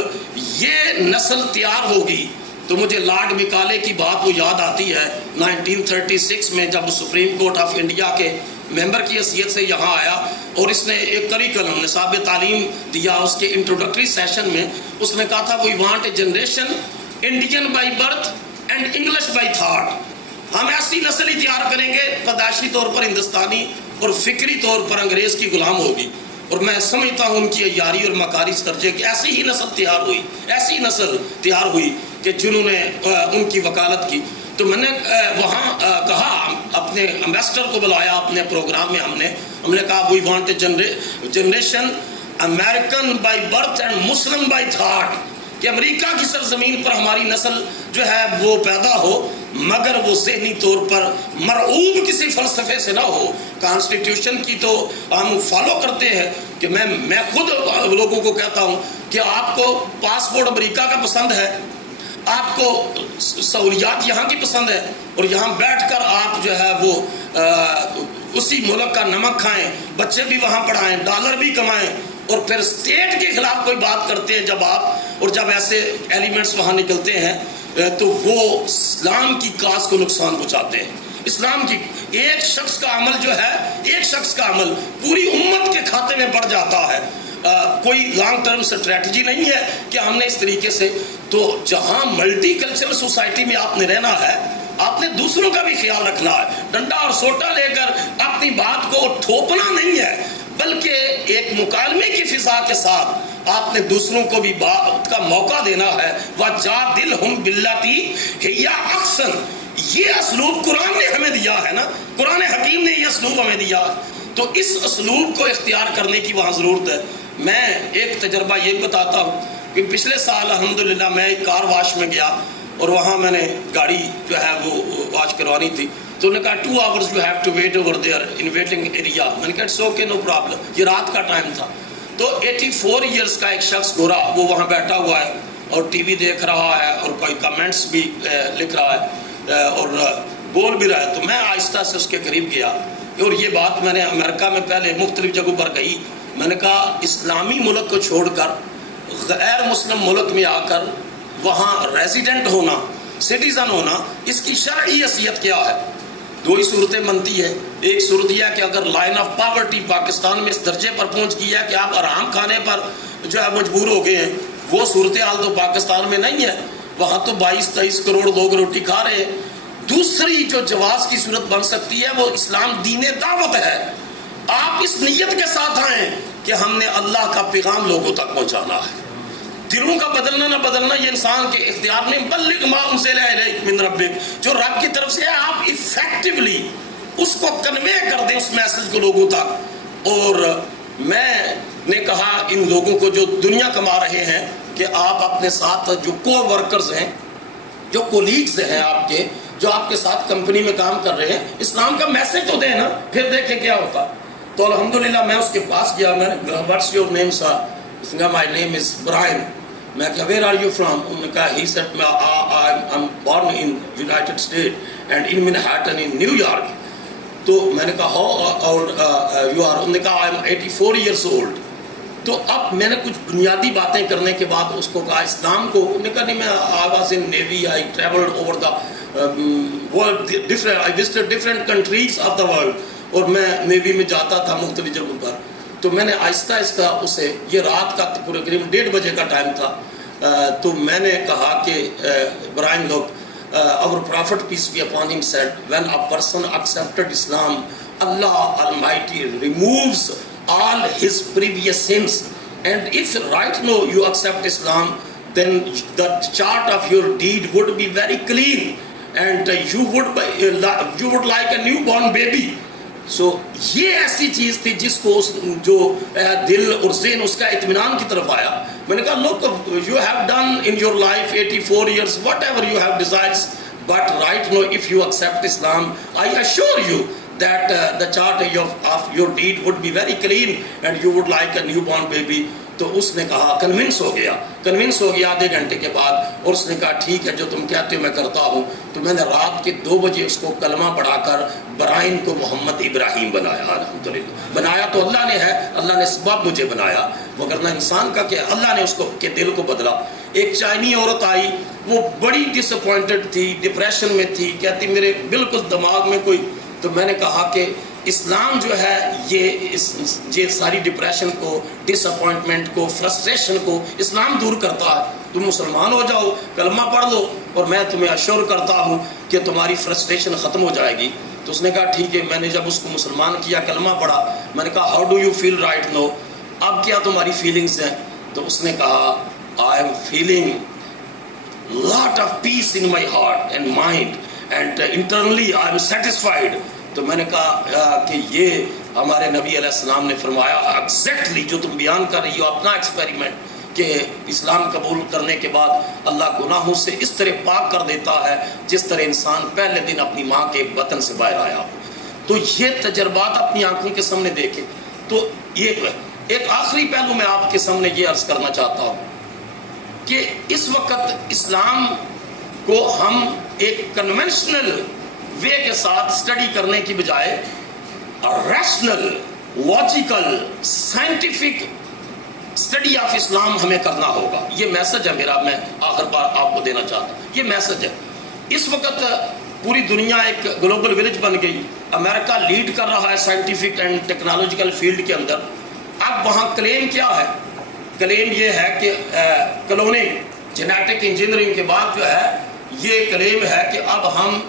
یہ نسل تیار ہوگی تو مجھے لارڈ مکالے کی بات وہ یاد آتی ہے 1936 میں جب سپریم کورٹ آف انڈیا کے ممبر کی حیثیت سے یہاں آیا اور اس نے ایک کریکلم نصاب تعلیم دیا. اس کے انٹروڈکٹری سیشن میں اس نے کہا تھا we want a generation Indian by birth and English by thought. ہم ایسی نسل ہی تیار کریں گے پیدائشی طور پر ہندوستانی اور فکری طور پر انگریز کی غلام ہوگی. اور میں سمجھتا ہوں ان کی عیاری اور مکاری اس درجے کی ایسی ہی نسل تیار ہوئی، ایسی نسل تیار ہوئی کہ جنہوں نے ان کی وکالت کی. تو میں نے وہاں کہا، اپنے امبیسڈر کو بلایا اپنے پروگرام میں، ہم نے کہا we want a generation American by birth and Muslim by thought, کہ امریکہ کی سرزمین پر ہماری نسل جو ہے وہ پیدا ہو مگر وہ ذہنی طور پر مرعوب کسی فلسفے سے نہ ہو. کانسٹیٹیوشن کی تو ہم فالو کرتے ہیں کہ میں خود لوگوں کو کہتا ہوں کہ آپ کو پاسپورٹ امریکہ کا پسند ہے، آپ کو سہولیات یہاں کی پسند ہے، اور یہاں بیٹھ کر آپ جو ہے وہ اسی ملک کا نمک کھائیں، بچے بھی وہاں پڑھائیں، ڈالر بھی کمائیں، اور پھر اسٹیٹ کے خلاف کوئی بات کرتے ہیں جب آپ، اور جب ایسے ایلیمنٹس وہاں نکلتے ہیں تو وہ اسلام کی کاز کو نقصان پہنچاتے ہیں. اسلام کی ایک شخص کا عمل جو ہے، ایک شخص کا عمل پوری امت کے کھاتے میں پڑ جاتا ہے. کوئی لانگ ٹرم اسٹریٹجی نہیں ہے کہ ہم نے اس طریقے سے. تو جہاں ملٹی کلچرل سوسائٹی میں آپ نے رہنا ہے، آپ نے دوسروں کا بھی خیال رکھنا ہے. ڈنڈا اور سوٹا لے کر اپنی بات کو ٹھوپنا نہیں ہے، بلکہ ایک مکالمے کی فضا کے ساتھ آپ نے دوسروں کو بھی بات کا موقع دینا ہے. وَجَادِلْهُمْ بِالَّتِي هِيَ أَحْسَنُ، یہ اسلوب قرآن نے ہمیں دیا ہے نا، قرآن حکیم نے یہ اسلوب ہمیں دیا. تو اس اسلوب کو اختیار کرنے کی وہاں ضرورت ہے. میں ایک تجربہ یہ بتاتا ہوں کہ پچھلے سال الحمدللہ میں ایک کار واش میں گیا اور وہاں میں نے گاڑی جو ہے وہ واش کروانی تھی. تو انہوں نے کہا 2 hours you have to wait over there in waiting area. میں نے کہا it's okay, no problem. یہ رات کا ٹائم تھا. تو 84 ایئرس کا ایک شخص گورا وہ وہاں بیٹھا ہوا ہے اور ٹی وی دیکھ رہا ہے اور کوئی کمنٹس بھی لکھ رہا ہے اور بول بھی رہا ہے. تو میں آہستہ سے اس کے قریب گیا اور یہ بات میں نے امریکہ میں پہلے مختلف جگہوں پر کہی. میں نے کہا اسلامی ملک کو چھوڑ کر غیر مسلم ملک میں آ کر وہاں ریزیڈنٹ ہونا، سٹیزن ہونا، اس کی شرعی حیثیت کیا ہے؟ 2 ہی صورتیں بنتی ہے. ایک صورت یہ ہے کہ اگر لائن آف پاورٹی پاکستان میں اس درجے پر پہنچ گئی ہے کہ آپ آرام کھانے پر جو ہے مجبور ہو گئے ہیں، وہ صورتحال تو پاکستان میں نہیں ہے. وہاں تو 22-23 کروڑ لوگ روٹی کھا رہے ہیں. دوسری جو جواز کی صورت بن سکتی ہے وہ اسلام دین دعوت ہے. آپ اس نیت کے ساتھ آئیں کہ ہم نے اللہ کا پیغام لوگوں تک پہنچانا ہے. دلوں کا بدلنا نہ بدلنا یہ انسان کے اختیار میں، بلغ ما انزل الیک من ربک، جو رب کی طرف سے ہے آپ ایفیکٹولی اس کو کنوے کر دیں اس میسج کو لوگوں تک. اور میں نے کہا ان لوگوں کو جو دنیا کما رہے ہیں کہ آپ اپنے ساتھ جو کو ورکرز ہیں جو کولیگز ہیں آپ کے، جو آپ کے ساتھ کمپنی میں کام کر رہے ہیں، اسلام کا میسج تو دیں نا، پھر دیکھیں کیا ہوتا۔ تو الحمدللہ میں اس کے پاس گیا، میں نے واٹس یور نیم سر؟ اس نے کہا مائی نیم از ابراہیم۔ میں کہا ویئر آر یو فرام؟ انہوں نے کہا he said I am born in United state and in Manhattan in new York. تو میں نے کہا ہاؤ اولڈ یو آر؟ انہوں نے کہا آئی ایم 84 ایئرس اولڈ۔ تو اب میں نے کچھ بنیادی باتیں کرنے کے بعد اس کو کہا اسلام کو، انہوں نے کہا نہیں میں I was in navy, I travelled over the world, different I visited different countries of the world, اور میں نیوی میں جاتا تھا مختلف جگہوں پر۔ تو میں نے آہستہ آہستہ اسے، یہ رات کا تقریباً 1:30 بجے کا ٹائم تھا، تو میں نے کہا کہ ابراہیم لوگ our prophet peace be upon him said when a person accepted Islam, Allah Almighty removes all his previous sins, and if right now you accept Islam, then the chart of your deed would be very clean and you would like a newborn baby. So یہ ایسی چیز تھی جس کو جو دل اور ذہن اس کا اطمینان کی طرف آیا۔ میں نے کہا look, you have done in your life 84 years whatever you have desires, but right now if you accept Islam, I assure you that the chart of your deed would be very clean and you would like a newborn baby. تو اس نے کہا convince ہو گیا آدھے گھنٹے کے بعد، اور اس نے کہا ٹھیک ہے جو تم کہتے ہو میں کرتا ہوں۔ تو میں نے رات کے 2 بجے اس کو کلمہ پڑھا کر برائن کو محمد ابراہیم بنایا۔ الحمدللہ بنایا تو اللہ نے ہے، اللہ نے سبب مجھے بنایا، وگرنہ انسان کا کیا، اللہ نے اس کو کے دل کو بدلا۔ ایک چائنی عورت آئی، وہ بڑی ڈس اپوائنٹڈ تھی، ڈپریشن میں تھی، کہتی میرے بالکل دماغ میں کوئی، تو میں نے کہا کہ اسلام جو ہے یہ ساری ڈپریشن کو، ڈس اپوائنٹمنٹ کو، فرسٹریشن کو اسلام دور کرتا ہے۔ تم مسلمان ہو جاؤ، کلمہ پڑھ لو، اور میں تمہیں اشور کرتا ہوں کہ تمہاری فرسٹریشن ختم ہو جائے گی۔ تو اس نے کہا ٹھیک ہے۔ میں نے جب اس کو مسلمان کیا، کلمہ پڑھا، میں نے کہا how do you feel right now? اب کیا تمہاری فیلنگز ہیں؟ تو اس نے کہا I am feeling lot of peace in my heart and mind and internally I am satisfied. تو میں نے کہا کہ یہ ہمارے نبی علیہ السلام نے فرمایا ایگزیکٹلی جو تم بیان کر رہی ہو، اپنا ایکسپیریمنٹ، کہ اسلام قبول کرنے کے بعد اللہ گناہوں سے اس طرح پاک کر دیتا ہے جس طرح انسان پہلے دن اپنی ماں کے بطن سے باہر آیا۔ تو یہ تجربات اپنی آنکھوں کے سامنے دیکھیں۔ تو یہ ایک آخری پہلو میں آپ کے سامنے یہ عرض کرنا چاہتا ہوں کہ اس وقت اسلام کو ہم ایک کنونشنل وے کے ساتھ اسٹڈی کرنے کی بجائے rational, logical, scientific study of Islam ہمیں کرنا ہوگا۔ یہ میسج ہے میرا، میں آخر بار آپ کو دینا چاہتا ہوں، یہ میسج ہے۔ اس وقت پوری دنیا ایک گلوبل ولیج بن گئی، امریکہ لیڈ کر رہا ہے سائنٹیفک اینڈ ٹیکنالوجیکل فیلڈ کے اندر۔ اب وہاں کلیم کیا ہے؟ کلیم یہ ہے کہ کلوننگ، جینیٹک انجینئرنگ کے بعد جو ہے یہ کلیم ہے کہ اب ہم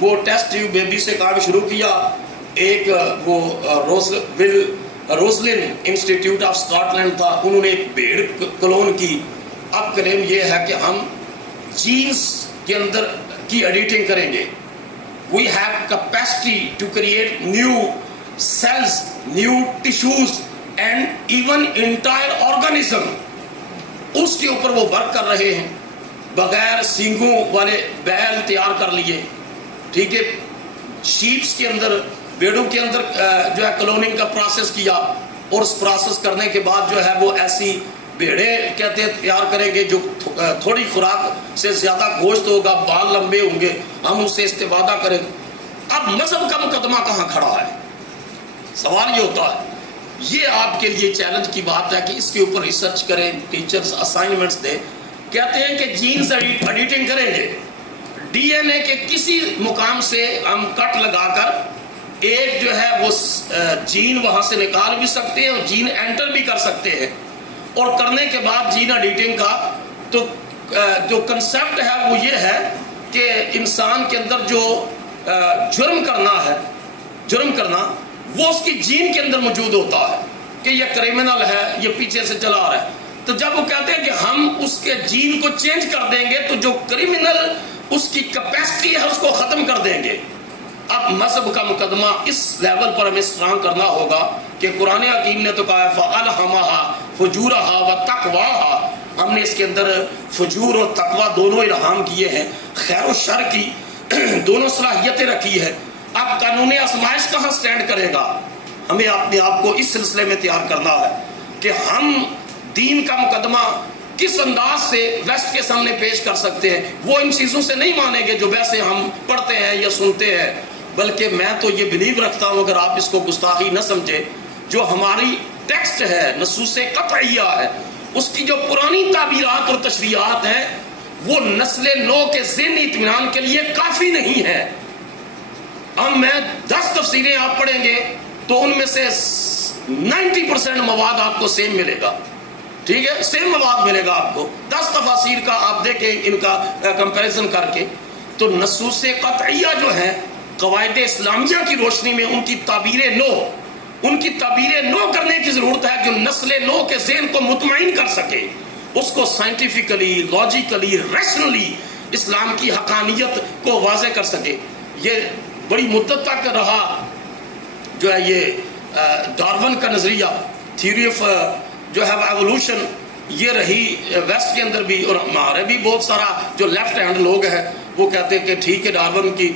وہ ٹیسٹ ٹیوب بیبی سے کام شروع کیا۔ ایک وہ روزلن انسٹیٹیوٹ آف اسکاٹ لینڈ تھا، انہوں نے ایک بھیڑ کلون کی۔ اب کلیم یہ ہے کہ ہم جینز کے اندر کی ایڈیٹنگ کریں گے۔ We have capacity to create new cells, new tissues and even entire organism. اس کے اوپر وہ ورک کر رہے ہیں۔ بغیر سینگوں والے بیل تیار کر لیے، ٹھیک ہے۔ شیپس کے اندر، بیڑوں کے اندر جو ہے کلوننگ کا پروسیس کیا، اور اس پروسیس کرنے کے بعد جو ہے وہ ایسی بھیڑیں کہتے ہیں تیار کریں گے جو تھوڑی خوراک سے زیادہ گوشت ہوگا، بال لمبے ہوں گے، ہم اس سے استفادہ کریں گے۔ اب مذہب کا مقدمہ کہاں کھڑا ہے؟ سوال یہ ہوتا ہے۔ یہ آپ کے لیے چیلنج کی بات ہے کہ اس کے اوپر ریسرچ کریں، ٹیچرز اسائنمنٹس دیں۔ کہتے ہیں کہ جینز ایڈیٹنگ کریں گے، ڈی این اے کے کسی مقام سے ہم کٹ لگا کر ایک جو ہے وہ جین وہاں سے نکال بھی سکتے ہیں اور جین انٹر بھی کر سکتے ہیں، اور کرنے کے بعد جین ایڈیٹنگ کا تو جو کنسیپٹ ہے وہ یہ ہے کہ انسان کے اندر جو جرم کرنا وہ اس کی جین کے اندر موجود ہوتا ہے کہ یہ کریمنل ہے، یہ پیچھے سے چلا آ رہا ہے۔ تو جب وہ کہتے ہیں کہ ہم اس کے جین کو چینج کر دیں گے تو جو کریمنل اس کی کیپیسٹی ہے اس کو ختم کر دیں گے۔ اب مذہب کا مقدمہ اس لیول پر ہمیں اسٹرانگ کرنا ہوگا کہ قرآن حکیم نے تو کہا ہے فَأَلْهَمَهَا فُجُورَهَا وَتَقْوَاهَا، ہم نے اس کے اندر فجور اور تقوی دونوں الہام کیے ہیں، خیر و شر کی دونوں صلاحیتیں رکھی ہے۔ اب قانون آزمائش کہاں سٹینڈ کرے گا؟ ہمیں اپنے آپ کو اس سلسلے میں تیار کرنا ہے کہ ہم دین کا مقدمہ کس انداز سے ویسٹ کے سامنے پیش کر سکتے ہیں۔ وہ ان چیزوں سے نہیں مانیں گے جو ویسے ہم پڑھتے ہیں یا سنتے ہیں، بلکہ میں تو یہ بلیو رکھتا ہوں، اگر آپ اس کو گستاخی نہ سمجھے، جو ہماری ٹیکسٹ ہے، نصوص قطعیہ ہے، اس کی جو پرانی تعبیرات اور تشریحات ہیں وہ نسل نو کے ذہنی اطمینان کے لیے کافی نہیں ہے۔ اب میں 10 تفسیریں آپ پڑھیں گے تو ان میں سے 90% مواد آپ کو سیم ملے گا، ٹھیک ہے، سیم مواد ملے گا آپ کو۔ 10 تفاسیر کا آپ دیکھیں ان کا کمپیریزن کر کے، تو نصوص قطعیہ جو ہیں قواعد اسلامیہ کی روشنی میں ان کی تعبیر نو کرنے کی ضرورت ہے، جو نسل نو کے ذہن کو مطمئن کر سکے، اس کو سائنٹیفکلی، لاجیکلی، ریشنلی اسلام کی حقانیت کو واضح کر سکے۔ یہ بڑی مدت تک رہا جو ہے یہ ڈارون کا نظریہ، تھیوری آف جو ہے ایوولوشن، یہ رہی ویسٹ کے اندر بھی، اور ہمارے بھی بہت سارا جو لیفٹ ہینڈ لوگ ہیں وہ کہتے ہیں کہ ٹھیک ہے ڈارون کی،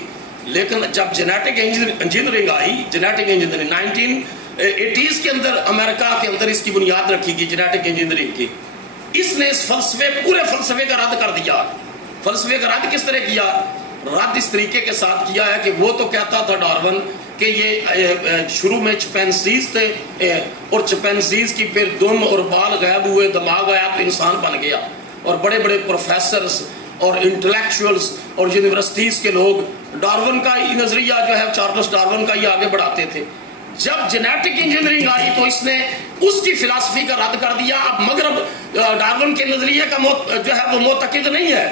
لیکن جب genetic engineering I, genetic engineering 1980s کے اندر امریکہ کے اندر اس کی بنیاد رکھی گئی جینیٹک انجینئرنگ کی، اس نے اس پورے فلسفے کا رد کر دیا۔ فلسفے کا رد کس طرح کیا؟ رد اس طریقے کے ساتھ کیا ہے کہ وہ تو کہتا تھا ڈارون کہ یہ شروع میں چپینزیز تھے اور چپینزیز کی پھر دم اور بال غائب ہوئے، دماغ آیا تو انسان بن گیا، اور بڑے بڑے پروفیسرز اور انٹلیکچوئلز اور یونیورسٹیز کے لوگ ڈارون کا ہی نظریہ جو ہے، چارلس ڈارون کا ہی آگے بڑھاتے تھے۔ جب جینیٹک انجینئرنگ آئی تو اس نے اس کی فلسفی کا رد کر دیا۔ اب مغرب ڈارون کے نظریے کا جو ہے وہ معتقد نہیں ہے۔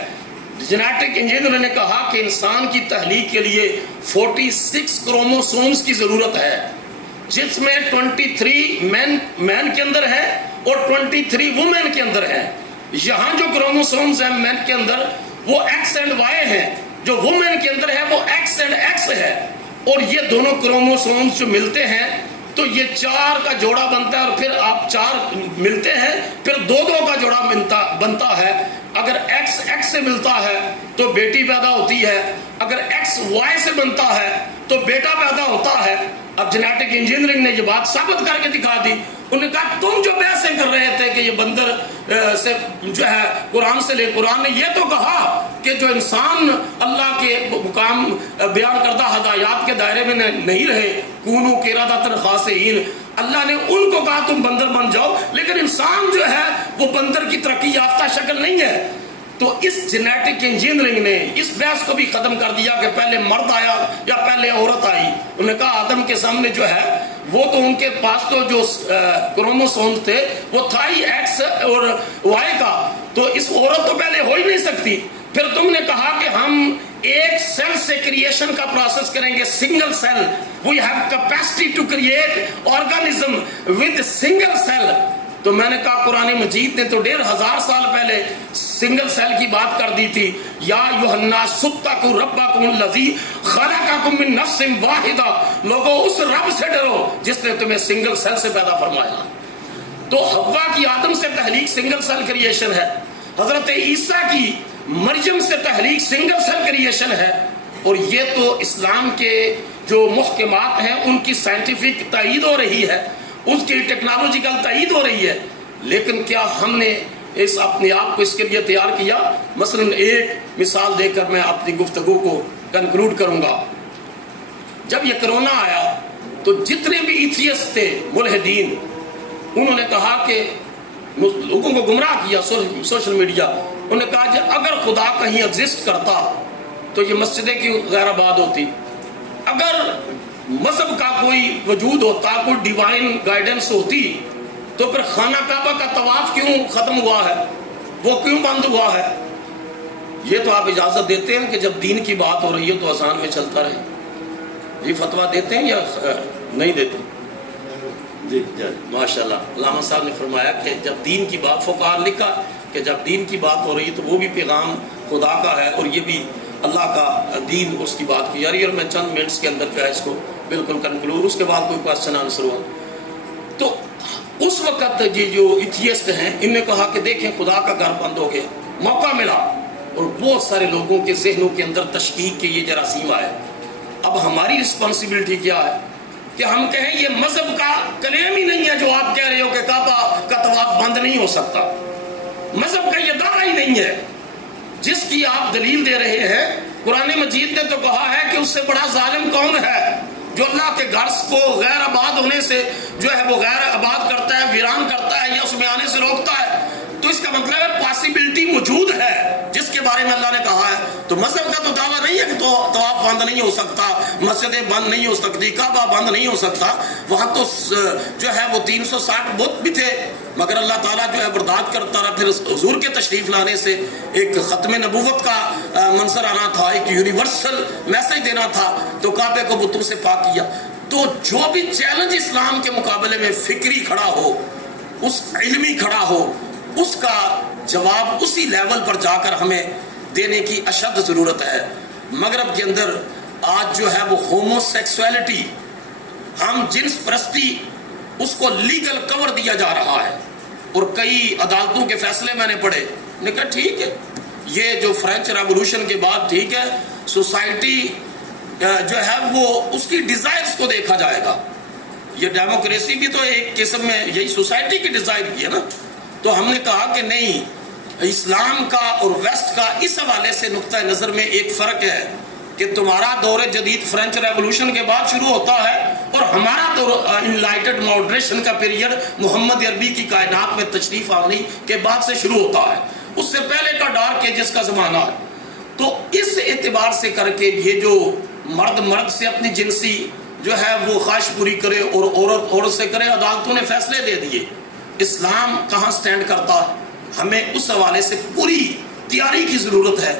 جینیٹک انجینئر نے کہا کہ انسان کی تخلیق کے لیے 46 کروموسومز کی ضرورت ہے، جس میں 23 مین کے اندر ہے اور 23 وومن کے اندر ہے۔ یہاں جو کروموسومز ہیں مین کے اندر وہ ایکس اینڈ وائی ہیں، جو وومن کے اندر ہے وہ ایکس اینڈ ایکس ہے، اور یہ دونوں کروموسومز جو ملتے ہیں تو یہ 4 کا جوڑا بنتا ہے، اور پھر آپ 4 ملتے ہیں پھر 2 کا جوڑا بنتا ہے۔ اگر ایکس ایکس سے ملتا ہے تو بیٹی پیدا ہوتی ہے، اگر ایکس وائی سے بنتا ہے تو بیٹا پیدا ہوتا ہے۔ اب جینیٹک انجینئرنگ نے یہ بات ثابت کر کے دکھا دی۔ انہوں نے کہا تم جو بحثیں کر رہے تھے کہ یہ بندر سے جو ہے قرآن نے یہ تو کہا کہ جو انسان اللہ کے مقام بیان کردہ ہدایات کے دائرے میں نہیں رہے، کونو قردۃ خاسئین، اللہ نے ان کو کہا تم بندر بن جاؤ، لیکن انسان جو ہے وہ بندر کی ترقی یافتہ شکل نہیں ہے۔ تو اس جینیٹک انجینئرنگ نے اس بحث کو بھی ختم کر دیا کہ پہلے مرد آیا یا پہلے عورت آئی۔ انہوں نے کہا آدم کے سامنے جو ہے وہ تو ان کے پاس تو جو کروموسومز تھے وہ تھا ہی ایکس اور وائی کا، تو اس عورت تو پہلے ہو ہی نہیں سکتی۔ پھر تم نے کہا کہ ہم ایک سیل سے کریشن کا پروسیس کریں گے، single cell, we have capacity to create organism with single cell. تو میں نے کہا قرآن مجید نے تو 1500 سال پہلے سنگل سیل کی بات کر دی تھی۔ یا ایھا الناس اتقوا ربکم الذی خلقکم من نفس واحدہ، لوگوں اس رب سے ڈرو جس نے تمہیں سنگل سیل سے پیدا فرمایا۔ تو حوا کی آدم سے تخلیق سنگل سیل کریشن ہے، حضرت عیسیٰ کی مریم سے تخلیق سنگل سیل کریشن ہے، اور یہ تو اسلام کے جو محکمات ہیں ان کی سائنٹیفک تائید ہو رہی ہے، اس کی ٹیکنالوجیکل تائید ہو رہی ہے۔ لیکن کیا ہم نے اپنے آپ کو اس کے لیے تیار کیا؟ مثلا ایک مثال دے کر میں اپنی گفتگو کو کنکلوڈ کروں گا۔ جب یہ کرونا آیا تو جتنے بھی ایتھیسٹ تھے، ملحدین، انہوں نے کہا کہ لوگوں کو گمراہ کیا سوشل میڈیا۔ انہوں نے کہا کہ اگر خدا کہیں ایگزسٹ کرتا تو یہ مسجدیں کیوں غیر آباد ہوتی؟ اگر مذہب کا کوئی وجود ہوتا، کوئی ڈیوائن گائیڈنس ہوتی، تو پھر خانہ کعبہ کا طواف کیوں ختم ہوا ہے، وہ کیوں بند ہوا ہے؟ یہ تو آپ اجازت دیتے ہیں کہ جب دین کی بات ہو رہی ہے تو اذان میں چلتا رہے؟ یہ فتویٰ دیتے ہیں یا نہیں دیتے؟ جی ماشاءاللہ، علامہ صاحب نے فرمایا کہ جب دین کی بات، فقہاء لکھا کہ جب دین کی بات ہو رہی ہے تو وہ بھی پیغام خدا کا ہے اور یہ بھی اللہ کا دین، اس کی بات کی جا رہی ہے۔ اور میں چند منٹس کے اندر جو ہے اس کو بالکل کنکلوڈ، اس کے بعد کوئی کوشچن آنسر ہوا۔ تو اس وقت یہ جو ایتھیسٹ ہیں ان نے کہا کہ دیکھیں خدا کا گھر بند ہو گیا، موقع ملا اور بہت سارے لوگوں کے ذہنوں کے اندر تشکیک کے یہ جراثیم آئے۔ اب ہماری رسپانسبلٹی کیا ہے کہ ہم کہیں یہ مذہب کا کلیم ہی نہیں ہے جو آپ کہہ رہے ہو کہ کعبہ کا طواف بند نہیں ہو سکتا، مذہب کا یہ دعویٰ ہی نہیں ہے جس کی آپ دلیل دے رہے ہیں۔ قرآن مجید نے تو کہا ہے کہ اس سے بڑا ظالم کون ہے جو اللہ کے گھر کو غیر آباد ہونے سے جو ہے وہ غیر آباد کرتا ہے، ویران کرتا ہے یا اس میں آنے سے روکتا ہے۔ تو اس کا مطلب ہے پاسبلٹی موجود ہے جس کے بارے میں اللہ نے کہا ہے۔ تو مذہب کا تو دعویٰ نہیں ہے کہ طواف بند نہیں ہو سکتا، مسجدیں بند نہیں ہو سکتی، کعبہ بند نہیں ہو سکتا۔ وہاں تو جو ہے وہ 360 بت بھی تھے، مگر اللہ تعالیٰ جو ہے برداشت کرتا رہا۔ پھر حضور کے تشریف لانے سے ایک ختم نبوت کا منظر آنا تھا، ایک یونیورسل میسج دینا تھا، تو کعبے کو بتوں سے پاک کیا۔ تو جو بھی چیلنج اسلام کے مقابلے میں فکری کھڑا ہو، اس علمی کھڑا ہو، اس کا جواب اسی لیول پر جا کر ہمیں دینے کی اشد ضرورت ہے۔ مغرب کے اندر آج جو ہے وہ ہومو سیکسولیٹی، ہم جنس پرستی، اس کو لیگل کور دیا جا رہا ہے، اور کئی عدالتوں کے فیصلے میں نے پڑھے، نے کہا ٹھیک ہے یہ جو فرینچ ریولوشن کے بعد ٹھیک ہے سوسائٹی جو ہے وہ اس کی ڈیزائرز کو دیکھا جائے گا، یہ ڈیموکریسی بھی تو ایک قسم میں یہی سوسائٹی کی ڈیزائر کی ہے نا۔ تو ہم نے کہا کہ نہیں، اسلام کا اور ویسٹ کا اس حوالے سے نقطہ نظر میں ایک فرق ہے کہ تمہارا دور جدید فرینچ ریولوشن کے بعد شروع ہوتا ہے اور ہمارا دور انلائٹڈ ماڈریشن کا پیریڈ محمد عربی کی کائنات میں تشریف آوری کے بعد سے شروع ہوتا ہے، اس سے پہلے کا ڈارک ایجز کا زمانہ ہے۔ تو اس اعتبار سے کر کے یہ جو مرد سے اپنی جنسی جو ہے وہ خواہش پوری کرے اور عورت سے کرے، عدالتوں نے فیصلے دے دیے۔ اسلام کہاں سٹینڈ کرتا ہے، ہمیں اس حوالے سے پوری تیاری کی ضرورت ہے۔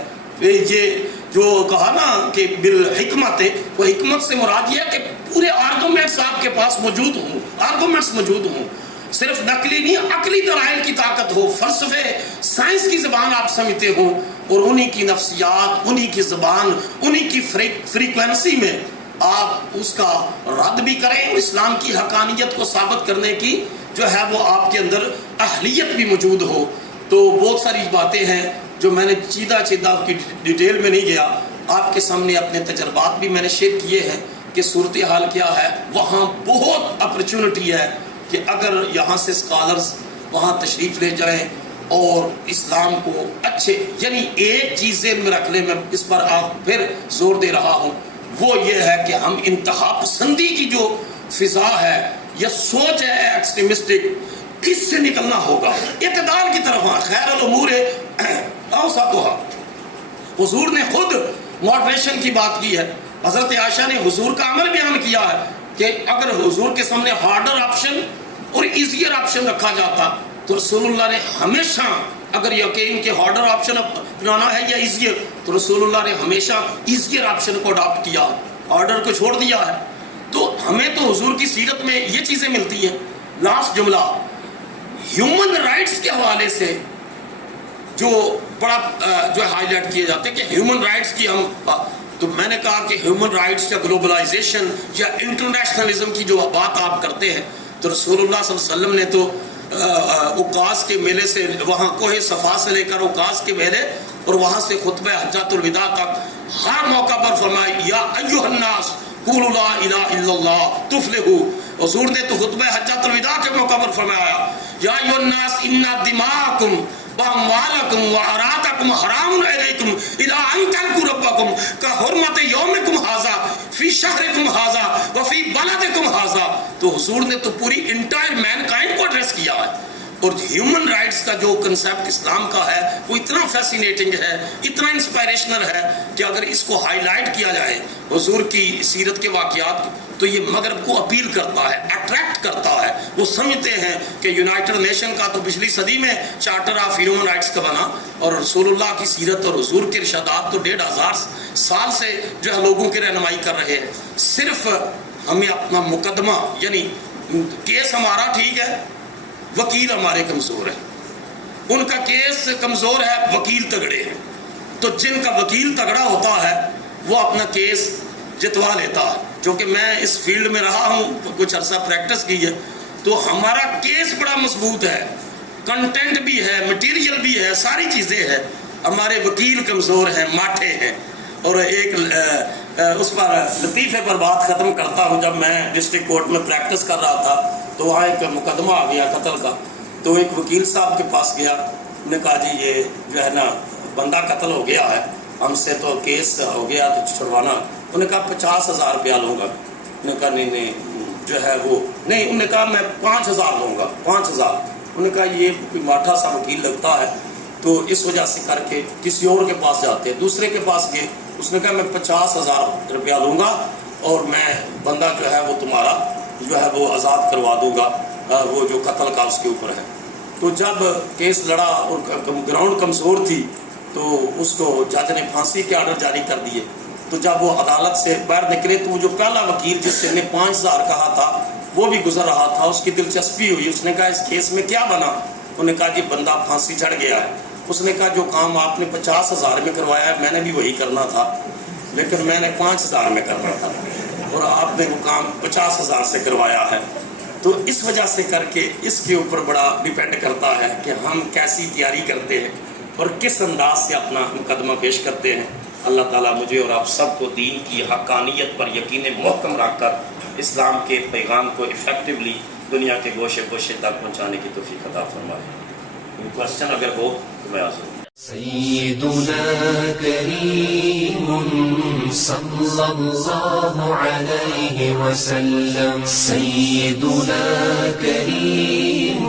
یہ جو کہا نا کہ بالحکمت، وہ حکمت سے مراد یہ ہے کہ پورے آرگومنٹس آپ کے پاس موجود ہوں، صرف نقلی نہیں، عقلی دلائل کی طاقت ہو، فلسفے سائنس کی زبان آپ سمجھتے ہو، اور انہی کی نفسیات، انہی کی زبان، انہی کی فریکوینسی میں آپ اس کا رد بھی کریں، اور اسلام کی حقانیت کو ثابت کرنے کی جو ہے وہ آپ کے اندر اہلیت بھی موجود ہو۔ تو بہت ساری باتیں ہیں جو میں نے چیدہ کی ڈیٹیل میں نہیں گیا، آپ کے سامنے اپنے تجربات بھی میں نے شیئر کیے ہیں کہ صورتحال کیا ہے۔ وہاں بہت اپرچونٹی ہے کہ اگر یہاں سے اسکالرز وہاں تشریف لے جائیں اور اسلام کو اچھے، یعنی ایک چیز ذہن میں رکھ لیں، میں اس پر آپ پھر زور دے رہا ہوں، وہ یہ ہے کہ ہم انتہا پسندی کی جو فضا ہے یا سوچ ہے ایکسٹریمسٹک، اس سے نکلنا ہوگا، اعتدال کی طرف۔ خیر الامور اوسطھا، حضور نے خود ماڈریشن کی بات کی ہے۔ حضرت عائشہ نے حضور کا عمل بیان کیا ہے کہ اگر حضور کے سامنے ہارڈر آپشن اور ایزیئر آپشن رکھا جاتا تو رسول اللہ نے ہمیشہ، اگر یقین کہ ہارڈر آپشن اپنانا ہے یا ایزیئر، تو رسول اللہ نے ہمیشہ ایزیئر آپشن کو اڈاپٹ کیا، ہارڈر کو چھوڑ دیا ہے۔ تو ہمیں تو حضور کی سیرت میں یہ چیزیں ملتی ہیں۔ لاسٹ جملہ ہیومن رائٹس کے حوالے سے جو بڑا جو ہائی لائٹ کیے جاتے ہیں کہ ہیومن رائٹس کی ہم، تو میں نے کہا کہ ہیومن رائٹس یا گلوبلائزیشن یا انٹرنیشنلزم کی جو بات آپ کرتے ہیں، تو رسول اللہ صلی اللہ علیہ وسلم نے تو اوقاس کے میلے سے، وہاں کوہ صفا سے لے کر اوقاس کے میلے اور وہاں سے خطبہ حجۃ الوداع تک ہر موقع پر فرمایا یا ایھا الناس قولوا لا الہ الا اللہ تفلحوا۔ حضور نے تو خطبہ حجۃ الوداع کے موقع پر فرمایا یا ایھا الناس ان دماءکم واموالکم واعراضکم حرام علیکم الی ان تذکروا ربکم کحرمت یومکم ھذا فی شہرکم ھذا وفی بلدکم ھذا۔ تو حضور نے تو پوری انٹائر مین کائنڈ کو ایڈریس کیا ہے، اور ہیومن رائٹس کا جو کنسیپٹ اسلام کا ہے وہ اتنا فیسینیٹنگ ہے، اتنا انسپائریشنل ہے کہ اگر اس کو ہائی لائٹ کیا جائے حضور کی سیرت کے واقعات، تو یہ مغرب کو اپیل کرتا ہے، اٹریکٹ کرتا ہے۔ وہ سمجھتے ہیں کہ یونائٹڈ نیشن کا تو پچھلی صدی میں چارٹر آف ہیومن رائٹس کا بنا، اور رسول اللہ کی سیرت اور حضور کے ارشادات تو 1500 سال سے جو ہے لوگوں کی رہنمائی کر رہے ہیں۔ صرف ہمیں اپنا مقدمہ، یعنی کیس ہمارا ٹھیک ہے، وکیل ہمارے کمزور ہیں، ان کا کیس کمزور ہے، وکیل تگڑے ہیں۔ تو جن کا وکیل تگڑا ہوتا ہے وہ اپنا کیس جتوا لیتا ہے۔ جو کہ میں اس فیلڈ میں رہا ہوں، کچھ عرصہ پریکٹس کی ہے، تو ہمارا کیس بڑا مضبوط ہے، کنٹینٹ بھی ہے، مٹیریل بھی ہے، ساری چیزیں ہیں. ہمارے وکیل کمزور ہیں، ماٹھے ہیں. اور ایک اس پر لطیفے پر بات ختم کرتا ہوں. جب میں ڈسٹرکٹ کورٹ میں پریکٹس کر رہا تھا تو وہاں ایک مقدمہ آ گیا قتل کا. تو ایک وکیل صاحب کے پاس گیا، نے کہا جی یہ جو ہے نا بندہ قتل ہو گیا ہے، ہم سے تو کیس ہو گیا تو چھڑوانا. انہوں نے کہا 50,000 روپیہ لوں گا. انہوں نے کہا نہیں جو ہے وہ نہیں. انہوں نے کہا میں 5,000 لوں گا. 5,000. انہوں نے کہا یہ کوئی ماٹھا سا وکیل لگتا ہے، تو اس وجہ سے کر کے کسی اور کے پاس جاتے ہیں. دوسرے کے پاس گئے، اس نے کہا میں 50,000 روپیہ لوں گا اور میں بندہ جو ہے وہ تمہارا جو ہے وہ آزاد کروا دوں گا، وہ جو قتل کا اس کے اوپر ہے. تو جب کیس لڑا اور گراؤنڈ کمزور تھی تو اس کو جج نے پھانسی کے آرڈر جاری کر دیے. تو جب وہ عدالت سے باہر نکلے تو وہ جو پہلا وکیل جس سے نے 5,000 کہا تھا وہ بھی گزر رہا تھا. اس کی دلچسپی ہوئی. اس نے کہا اس کیس میں کیا بنا؟ انہوں نے کہا جی بندہ پھانسی چڑھ گیا ہے. اس نے کہا جو کام آپ نے 50,000 میں کروایا ہے میں نے بھی وہی کرنا تھا، لیکن میں نے 5,000 میں کرنا تھا اور آپ نے وہ کام 50,000 سے کروایا ہے. تو اس وجہ سے کر کے اس کے اوپر بڑا ڈیپینڈ کرتا ہے کہ ہم کیسی تیاری کرتے ہیں اور کس انداز سے اپنا مقدمہ پیش کرتے ہیں. اللہ تعالیٰ مجھے اور آپ سب کو دین کی حقانیت پر یقین محکم رکھ کر اسلام کے پیغام کو افیکٹولی دنیا کے گوشے گوشے تک پہنچانے کی توفیق عطا فرمائے. کوئی کوشچن اگر ہو تو میں حاضر ہوں. سيدنا كريم صلى الله عليه وسلم. سيدنا كريم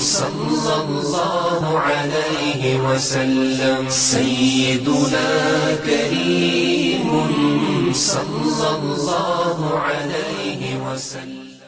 صلى الله عليه وسلم. سيدنا كريم صلى الله عليه وسلم.